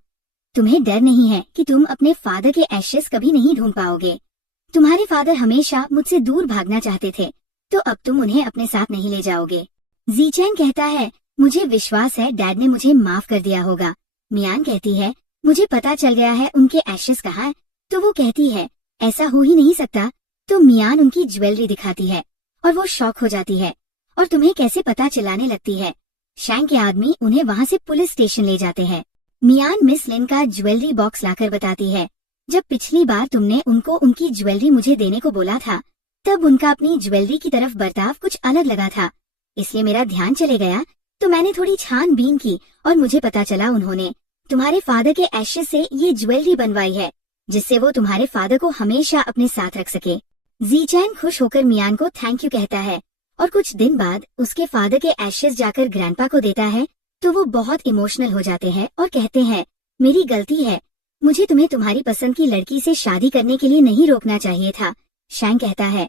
तुम्हें डर नहीं है कि तुम अपने फादर के एशेस कभी नहीं ढूंढ पाओगे। तुम्हारे फादर हमेशा मुझसे दूर भागना चाहते थे, तो अब तुम उन्हें अपने साथ नहीं ले जाओगे। जीचैन कहता है, मुझे विश्वास है डैड ने मुझे माफ कर दिया होगा। मियान कहती है, मुझे पता चल गया है उनके एशेस कहाँ है। तो वो कहती है, ऐसा हो ही नहीं सकता। तो मियान उनकी ज्वेलरी दिखाती है और वो शॉक हो जाती है, और तुम्हें कैसे पता चिल्लाने लगती है। शैंग के आदमी उन्हें वहाँ से पुलिस स्टेशन ले जाते हैं। मियान मिस लिन का ज्वेलरी बॉक्स लाकर बताती है, जब पिछली बार तुमने उनको उनकी ज्वेलरी मुझे देने को बोला था तब उनका अपनी ज्वेलरी की तरफ बर्ताव कुछ अलग लगा था, इसलिए मेरा ध्यान चले गया। तो मैंने थोड़ी छानबीन की और मुझे पता चला उन्होंने तुम्हारे फादर के एशेस से ये ज्वेलरी बनवाई है, जिससे वो तुम्हारे फादर को हमेशा अपने साथ रख सके। जीचैन खुश होकर मियान को थैंक यू कहता है और कुछ दिन बाद उसके फादर के एशेस जाकर ग्रैंडपा को देता है। तो वो बहुत इमोशनल हो जाते हैं और कहते हैं, मेरी गलती है, मुझे तुम्हें तुम्हारी पसंद की लड़की से शादी करने के लिए नहीं रोकना चाहिए था। शैंग कहता है,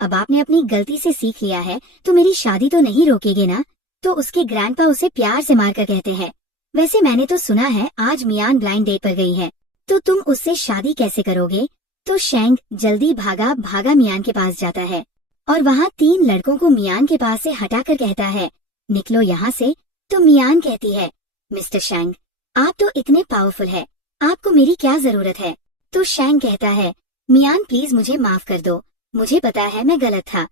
अब आपने अपनी गलती से सीख लिया है तो मेरी शादी तो नहीं रोकेगे ना। तो उसके ग्रैंडपा उसे प्यार से मारकर कहते हैं, वैसे मैंने तो सुना है आज मियान ब्लाइंड डेट पर गई है, तो तुम उससे शादी कैसे करोगे। तो शैंग जल्दी भागा मियान के पास जाता है और वहाँ 3 लड़कों को मियान के पास से हटाकर कहता है, निकलो यहाँ से। तो मियान कहती है, मिस्टर शैंग आप तो इतने पावरफुल है, आपको मेरी क्या जरूरत है। तो शैंग कहता है, मियान प्लीज मुझे माफ कर दो, मुझे पता है मैं गलत था,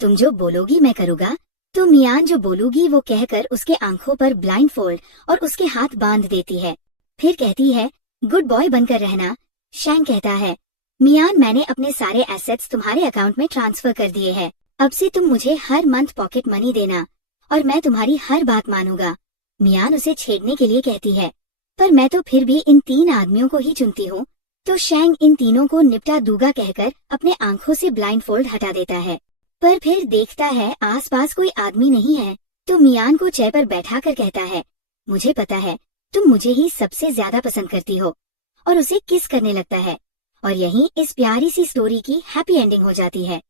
तुम जो बोलोगी मैं करूँगा। तो मियान जो बोलूगी वो कहकर उसके आंखों पर ब्लाइंड फोल्ड और उसके हाथ बांध देती है, फिर कहती है, गुड बॉय बनकर रहना। शैंग कहता है, मियान मैंने अपने सारे एसेट्स तुम्हारे अकाउंट में ट्रांसफर कर दिए हैं, अब से तुम मुझे हर मंथ पॉकेट मनी देना और मैं तुम्हारी हर बात मानूंगा। मियान उसे छेड़ने के लिए कहती है, पर मैं तो फिर भी इन 3 आदमियों को ही चुनती हूँ। तो शैंग इन तीनों को निपटा दूंगा कहकर अपने आंखों से ब्लाइंड फोल्ड हटा देता है, पर फिर देखता है आसपास कोई आदमी नहीं है। तो मियान को चेयर पर बैठा कर कहता है, मुझे पता है तुम मुझे ही सबसे ज्यादा पसंद करती हो, और उसे किस करने लगता है। और यहीं इस प्यारी सी स्टोरी की हैप्पी एंडिंग हो जाती है।